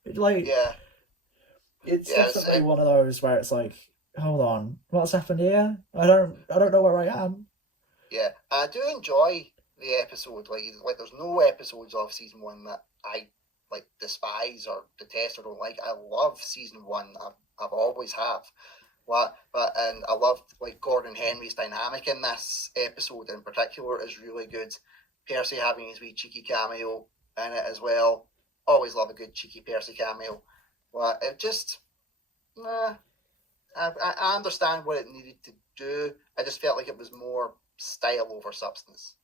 Like Yeah, it's yeah, definitely one of those where it's like, hold on, what's happened here? I don't know where I am. yeah. I do enjoy the episode. Like there's no episodes of season one that I like despise or detest or don't like. I love season one. I've always have. And I loved like Gordon Henry's dynamic in this episode in particular is really good. Percy having his wee cheeky cameo in it as well. Always love a good cheeky Percy cameo. Well, it just, nah, I understand what it needed to do. I just felt like it was more style over substance.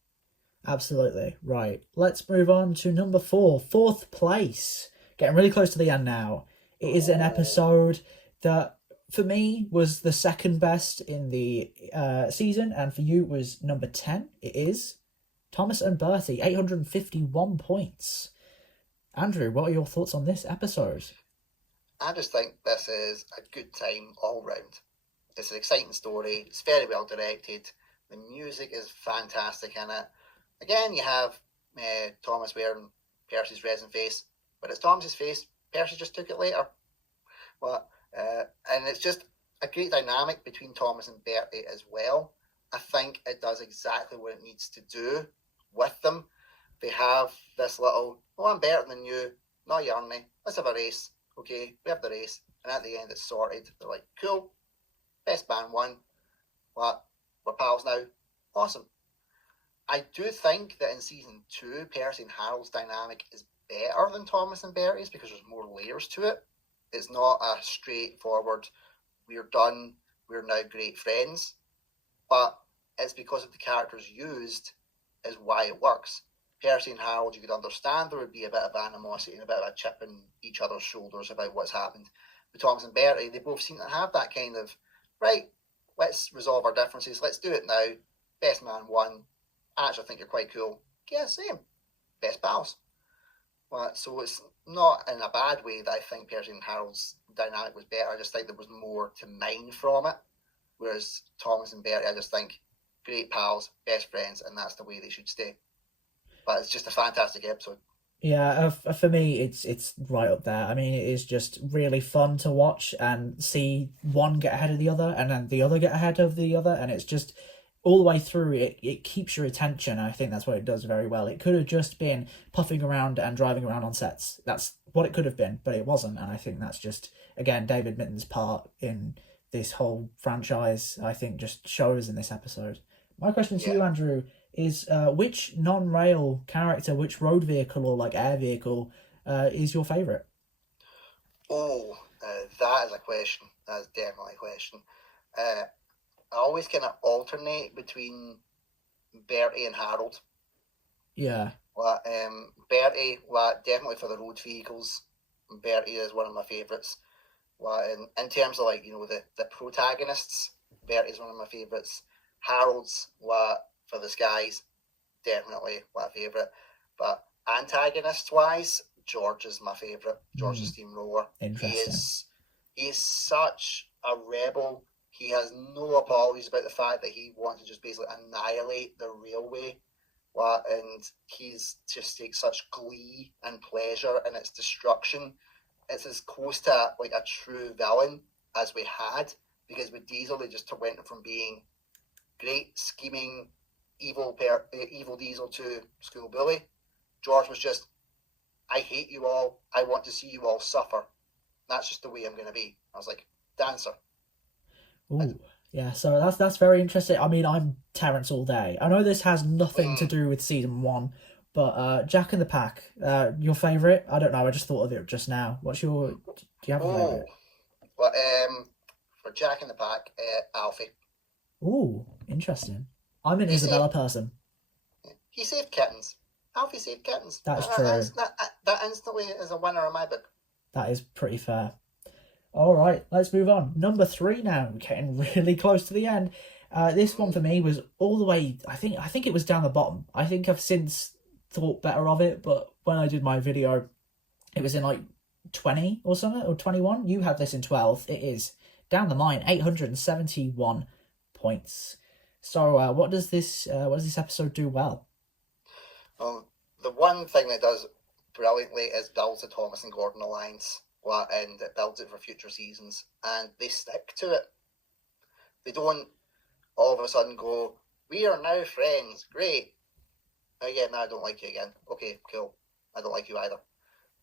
Absolutely right. Let's move on to number 4, fourth place. Getting really close to the end now. It is an episode that for me was the second best in the season, and for you was number 10. It is Thomas and Bertie, 851 points. Andrew, what are your thoughts on this episode? I just think this is a good time all round. It's an exciting story. It's very well directed. The music is fantastic in it. Again, you have Thomas wearing Percy's resin face, but it's Thomas's face. Percy just took it later. And it's just a great dynamic between Thomas and Bertie as well. I think it does exactly what it needs to do with them. They have this little, I'm better than you, no you aren't. Let's have a race. Okay, we have the race. And at the end it's sorted. They're like, cool, best man won. We're pals now. Awesome. I do think that in season 2, Percy and Harold's dynamic is better than Thomas and Bertie's because there's more layers to it. It's not a straightforward, we're done, we're now great friends. But it's because of the characters used is why it works. Percy and Harold, you could understand there would be a bit of animosity and a bit of a chip in each other's shoulders about what's happened. But Thomas and Bertie, they both seem to have that kind of, right, let's resolve our differences, let's do it now. Best man won. I actually think you're quite cool. Yeah, same. Best pals. So it's not in a bad way that I think Percy and Harold's dynamic was better. I just think there was more to mine from it. Whereas Thomas and Bertie, I just think great pals, best friends, and that's the way they should stay. But it's just a fantastic episode. Yeah, for me, it's right up there. I mean, it is just really fun to watch and see one get ahead of the other, and then the other get ahead of the other, and it's just all the way through. It keeps your attention. And I think that's what it does very well. It could have just been puffing around and driving around on sets. That's what it could have been, but it wasn't. And I think that's just again David Mitten's part in this whole franchise. I think just shows in this episode. My question to you, Andrew, is which non-rail character, which road vehicle or like air vehicle is your favourite? Oh, that is a question. That is definitely a question. I always kind of alternate between Bertie and Harold. Yeah. Bertie, definitely for the road vehicles. Bertie is one of my favourites. In terms of the protagonists, Bertie is one of my favourites. Harold's for the skies, definitely my favourite. But antagonists wise, George is my favourite. George the Steamroller. Interesting. He is such a rebel. He has no apologies about the fact that he wants to just basically annihilate the railway. And he's just takes such glee and pleasure in its destruction. It's as close to like a true villain as we had, because with Diesel they just went from being great scheming evil Diesel to school bully. George was just, I hate you all. I want to see you all suffer. That's just the way I'm going to be. I was like, dancer. Ooh, yeah. So that's very interesting. I mean, I'm Terrence all day. I know this has nothing to do with season 1, but Jack in the Pack, your favourite? I don't know. I just thought of it just now. Do you have a favourite? Well, for Jack in the Pack, Alfie. Ooh, interesting. I'm an Isabella person. He saved kittens. Alfie saved kittens. That's true. That instantly is a winner in my book. That is pretty fair. All right, let's move on. Number 3 now. We're getting really close to the end. This one for me was all the way. I think it was down the bottom. I think I've since thought better of it, but when I did my video, it was in like 20 or something, or 21. You have this in 12. It is down the line, 871 points. So what does this episode do well? Well, the one thing that does brilliantly is builds the Thomas and Gordon alliance, and it builds it for future seasons, and they stick to it. They don't all of a sudden go, "We are now friends, great. Oh yeah, no, I don't like you again. Okay, cool. I don't like you either."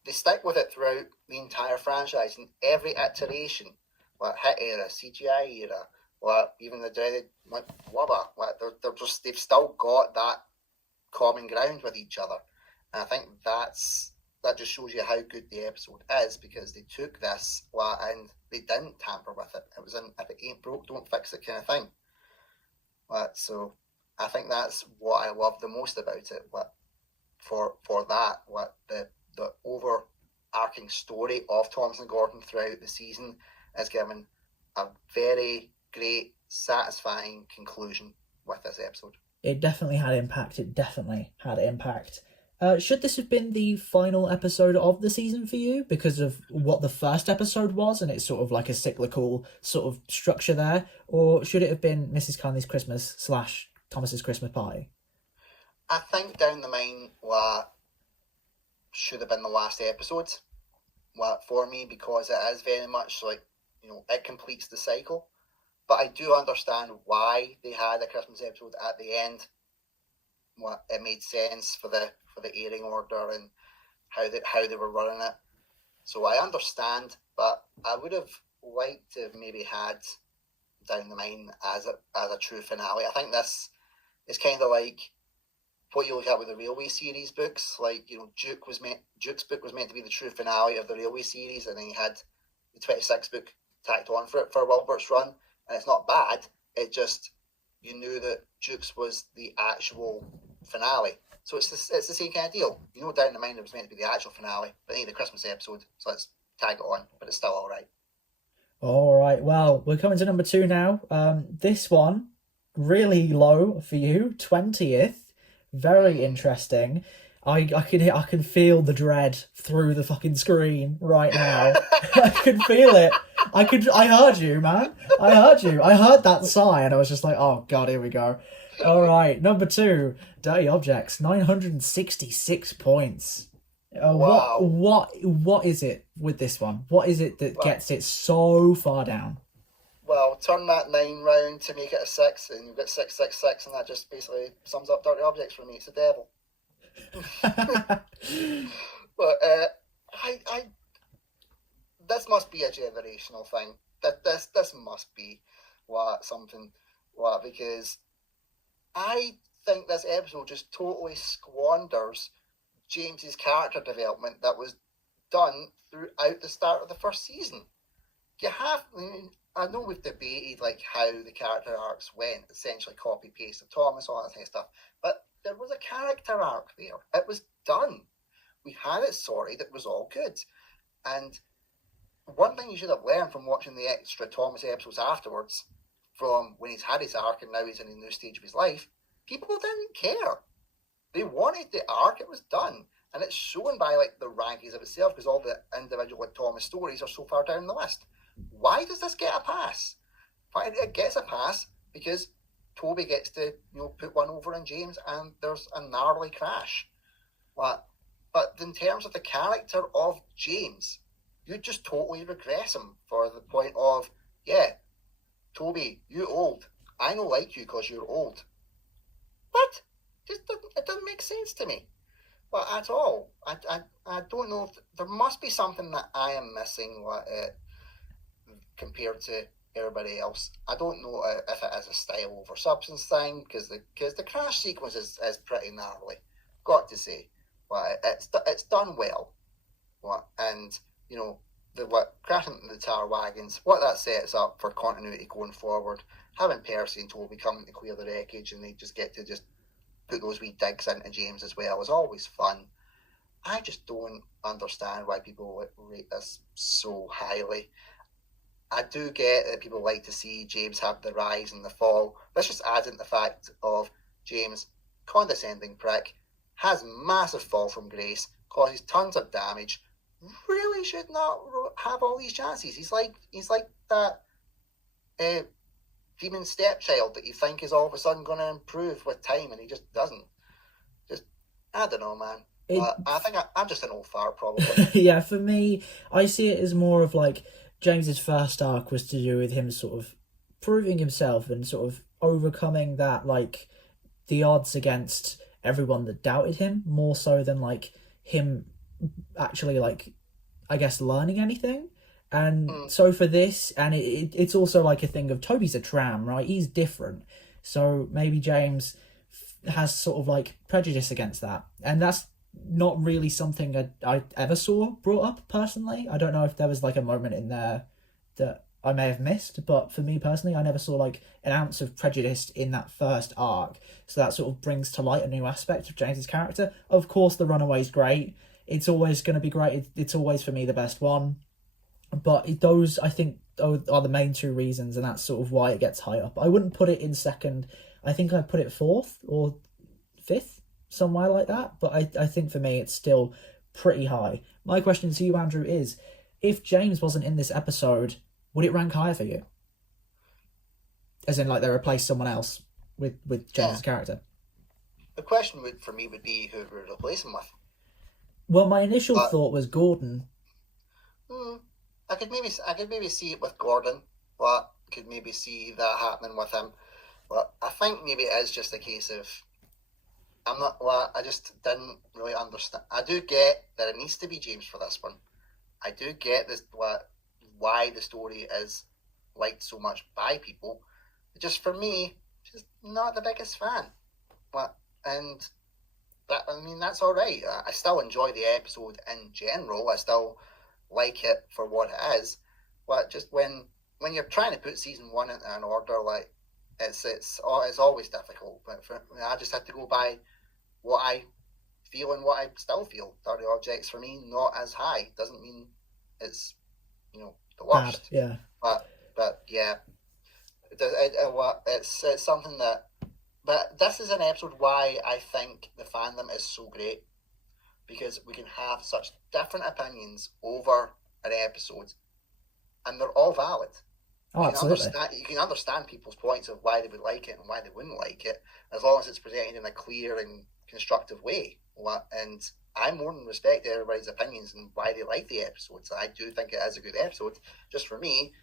They stick with it throughout the entire franchise in every iteration, like hit era, CGI era, even the dreaded Wubba. They've still got that common ground with each other, and I think that just shows you how good the episode is, because they took this and they didn't tamper with it. It was if it ain't broke, don't fix it kind of thing. So I think that's what I love the most about it. The overarching story of Thomas and Gordon throughout the season is given a very great, satisfying conclusion with this episode. It definitely had impact. Should this have been the final episode of the season for you because of what the first episode was, and it's sort of like a cyclical sort of structure there? Or should it have been Mrs. Conley's Christmas / Thomas's Christmas party? I think down the line, should have been the last episode for me, because it is very much like, it completes the cycle. But I do understand why they had a Christmas episode at the end. It made sense for the airing order and how they were running it. So I understand, but I would have liked to have maybe had down the line as a true finale. I think this is kind of like what you look at with the Railway series books. Like, Duke's book was meant to be the true finale of the Railway series, and then you had the 26th book tacked on for it for Wilbert's run, and it's not bad. It just, you knew that Duke's was the actual finale. So it's the same kind of deal. Down the line it was meant to be the actual finale, but ain't the Christmas episode, so let's tag it on, but it's still all right. All right, well, we're coming to number 2 now. This one, really low for you, 20th. Very interesting. I can feel the dread through the fucking screen right now. I can feel it. I heard you, man. I heard you. I heard that sigh, and I was just like, oh god, here we go. All right, number 2, Dirty Objects, 966 points. Wow. What is it with this one? What is it that gets it so far down? Well, turn that 9 round to make it a 6, and you've got 666, and that just basically sums up Dirty Objects for me. It's the devil. But this must be a generational thing. This must be something because I think this episode just totally squanders James's character development that was done throughout the start of the first season. I know we've debated like how the character arcs went, essentially copy paste of Thomas, all that kind of stuff, but there was a character arc there. It was done. We had it sorted. It was all good. And one thing you should have learned from watching the extra Thomas episodes afterwards, from when he's had his arc and now he's in a new stage of his life, people didn't care. They wanted the arc. It was done. And it's shown by like the rankings of itself, because all the individual Thomas stories are so far down the list. Why does this get a pass? It gets a pass because Toby gets to put one over on James, and there's a gnarly crash. But in terms of the character of James, you just totally regress him for the point of, yeah, Toby, you old. I don't like you because you're old. What? It doesn't make sense to me. Well, at all. I don't know. There must be something that I am missing compared to everybody else. I don't know if it is a style over substance thing, because the crash sequence is pretty gnarly. Got to say, it's done well. And crashing into the Tar Wagons, what that sets up for continuity going forward. Having Percy and Toby coming to clear the wreckage, and they just get to put those wee digs into James as well is always fun. I just don't understand why people rate this so highly. I do get that people like to see James have the rise and the fall. Let's just add in the fact of James, condescending prick, has massive fall from grace, causes tons of damage, really should not have all these chances. He's like that demon stepchild that you think is all of a sudden going to improve with time, and he just doesn't. Just, I don't know, man. I think I'm just an old fart, probably. Yeah, for me, I see it as more of like James's first arc was to do with him sort of proving himself and sort of overcoming that, like, the odds against everyone that doubted him, more so than like him actually, like, I guess, learning anything. And so for this, and it's also like a thing of Toby's a tram, right? He's different. So maybe James has sort of like prejudice against that. And that's not really something I ever saw brought up personally. I don't know if there was like a moment in there that I may have missed, but for me personally, I never saw like an ounce of prejudice in that first arc. So that sort of brings to light a new aspect of James's character. Of course, the Runaway's great. It's always going to be great. It's always, for me, the best one. But those, I think, are the main two reasons, and that's sort of why it gets high up. I wouldn't put it in second. I think I'd put it fourth or fifth, somewhere like that. But I think for me, it's still pretty high. My question to you, Andrew, is if James wasn't in this episode, would it rank higher for you? As in, like, they replaced someone else with James's character. The question for me would be who would replace him with. Well, my initial thought was Gordon. I could maybe see it with Gordon, but could maybe see that happening with him. But I think maybe it is just a case of I just didn't really understand. I do get that it needs to be James for this one. I do get this why the story is liked so much by people. Just for me, just not the biggest fan. And that, I mean, that's all right. I still enjoy the episode in general. I still like it for what it is. But just when you're trying to put season one into an order, like it's always difficult. But I just have to go by what I feel and what I still feel. Dirty Objects for me not as high doesn't mean it's the worst. Bad, yeah. But yeah, it's something that. But this is an episode why I think the fandom is so great, because we can have such different opinions over an episode, and they're all valid. Oh, absolutely. You can understand people's points of why they would like it and why they wouldn't like it, as long as it's presented in a clear and constructive way. And I more than respect everybody's opinions and why they like the episodes. I do think it is a good episode. Just for me,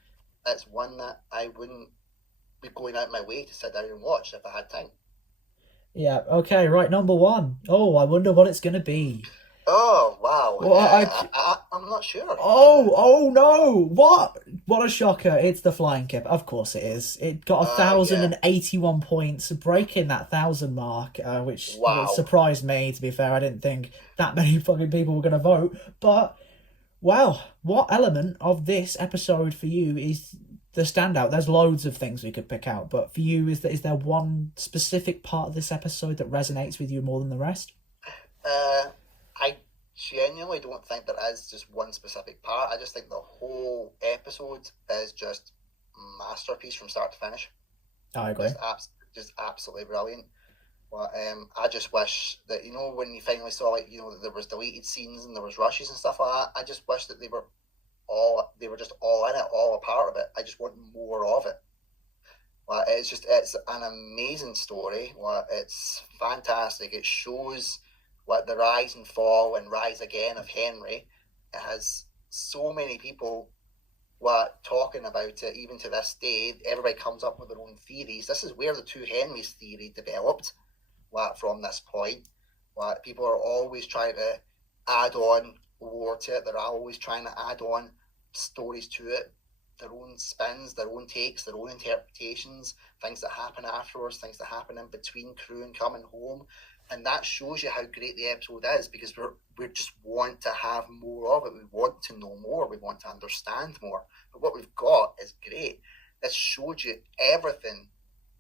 it's one that I wouldn't be going out my way to sit down and watch if I had time. Yeah, okay, right, number one. Oh, I wonder what it's going to be. Oh, wow. Well, I'm not sure. Oh no! What a shocker. It's the Flying Kip. Of course it is. It got 1,081 points, breaking that 1,000 mark, which surprised me, to be fair. I didn't think that many fucking people were going to vote. But, wow, what element of this episode for you is the standout? There's loads of things we could pick out, but for you, is there one specific part of this episode that resonates with you more than the rest? I genuinely don't think there is just one specific part. I just think the whole episode is just masterpiece from start to finish. I agree. Just absolutely brilliant. But I just wish that, when you finally saw, that there was deleted scenes and there was rushes and stuff like that, I just wish that they were just all in it, all a part of it. I just want more of it. It's an amazing story. It's fantastic. It shows the rise and fall and rise again of Henry. It has so many people talking about it, even to this day. Everybody comes up with their own theories. This is where the two Henrys theory developed from this point. People are always trying to add on lore to it. They're always trying to add on stories to it, their own spins, their own takes, their own interpretations, things that happen afterwards, things that happen in between crew and coming home. And that shows you how great the episode is, because we just want to have more of it. We want to know more. We want to understand more. But what we've got is great. This showed you everything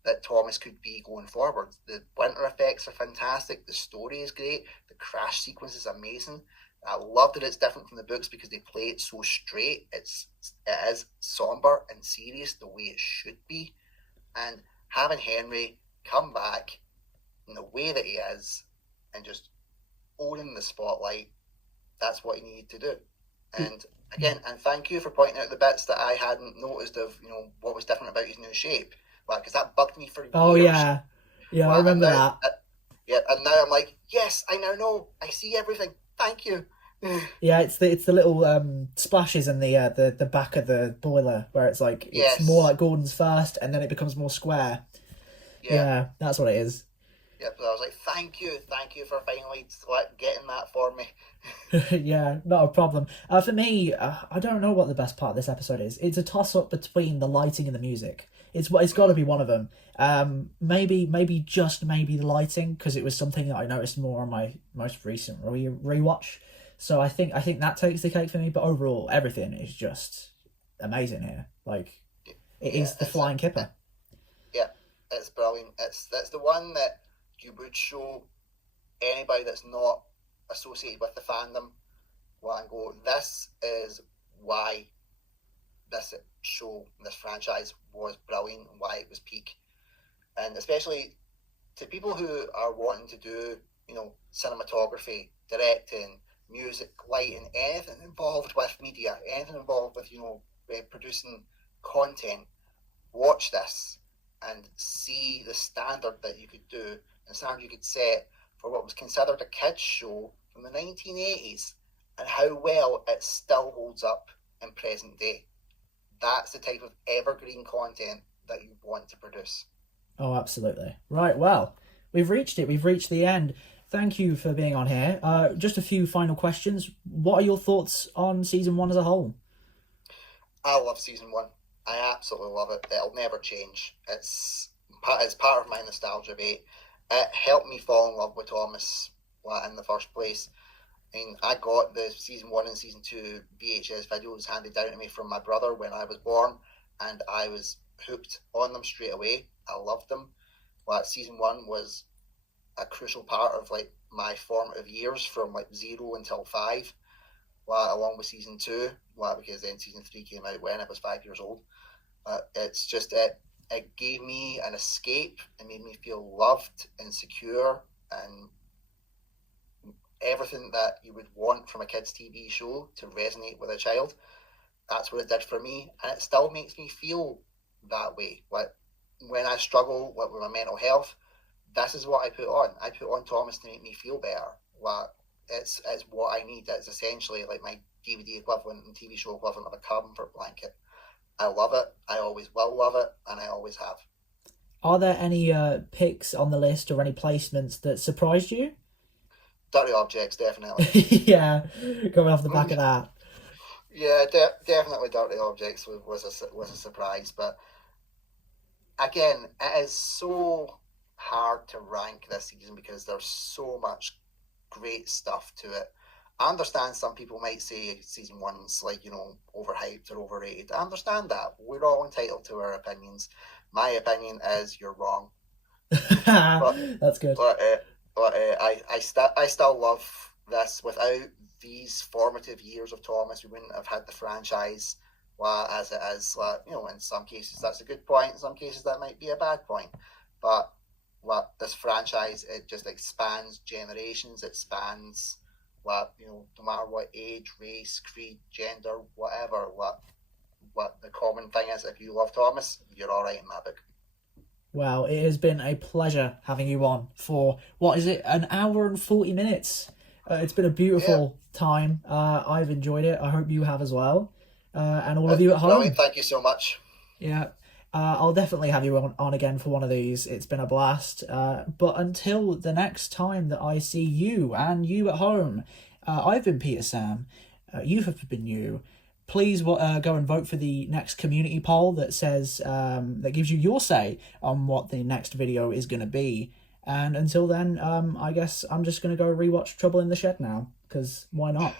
that Thomas could be going forward. The winter effects are fantastic. The story is great. The crash sequence is amazing. I love that it's different from the books because they play it so straight. It is somber and serious the way it should be. And having Henry come back in the way that he is and just owning the spotlight, that's what he needed to do. And again, and thank you for pointing out the bits that I hadn't noticed of, what was different about his new shape. Well, because that bugged me for years. Oh, yeah. Yeah, well, I remember that. Yeah, and now I'm like, yes, I now know. I see everything. Thank you. Yeah, it's the little splashes in the back of the boiler where it's like it's more like Gordon's first, and then it becomes more square. Yeah, that's what it is. Yeah, but I was like, thank you for finally getting that for me. Yeah, not a problem. For me, I don't know what the best part of this episode is. It's a toss up between the lighting and the music. It's got to be one of them. Maybe the lighting, because it was something that I noticed more on my most recent rewatch. So I think that takes the cake for me. But overall, everything is just amazing here. Like, it is the Flying Kipper. Yeah, it's brilliant. That's the one that you would show anybody that's not associated with the fandom, and go, this is why this show, this franchise was brilliant, and why it was peak. And especially to people who are wanting to do, cinematography, directing, music, lighting, anything involved with media, anything involved with, producing content, watch this and see the standard that you could do, the standard you could set for what was considered a kids' show from the 1980s, and how well it still holds up in present day. That's the type of evergreen content that you want to produce. Oh, absolutely. Right, well, we've reached it. We've reached the end. Thank you for being on here. Just a few final questions. What are your thoughts on season 1 as a whole? I love season 1. I absolutely love it. It'll never change. It's part of my nostalgia bait. It helped me fall in love with Thomas in the first place. I got the season 1 and season 2 VHS videos handed down to me from my brother when I was born, and I was hooked on them straight away. I loved them. Season 1 was a crucial part of my formative years from 0 until 5, along with season 2, because then season 3 came out when I was 5 years old. It's just it gave me an escape and made me feel loved and secure and everything that you would want from a kids' TV show to resonate with a child. That's what it did for me, and it still makes me feel that way. When I struggle with my mental health, this is what I put on. I put on Thomas to make me feel better. It's what I need. It's essentially like my DVD equivalent and TV show equivalent of a comfort blanket. I love it. I always will love it, and I always have. Are there any picks on the list or any placements that surprised you? Dirty Objects, definitely. Yeah, going off the back of that. Yeah, definitely Dirty Objects was a surprise. But again, it is so hard to rank this season because there's so much great stuff to it. I understand some people might say season 1's overhyped or overrated. I understand that. We're all entitled to our opinions. My opinion is you're wrong. That's good. I still love this. Without these formative years of Thomas, we wouldn't have had the franchise as it is. In some cases that's a good point. In some cases that might be a bad point. But this franchise, it just expands generations. It spans no matter what age, race, creed, gender, whatever. What the common thing is, if you love Thomas, you're all right in my book. Well, it has been a pleasure having you on for, an hour and 40 minutes. It's been a beautiful time. I've enjoyed it. I hope you have as well. And all of you at home. Brilliant. Thank you so much. Yeah. I'll definitely have you on again for one of these. It's been a blast. But until the next time that I see you and you at home, I've been Peter Sam. You have been you. Please go and vote for the next community poll that says that gives you your say on what the next video is going to be. And until then, I guess I'm just going to go rewatch Trouble in the Shed now, because why not?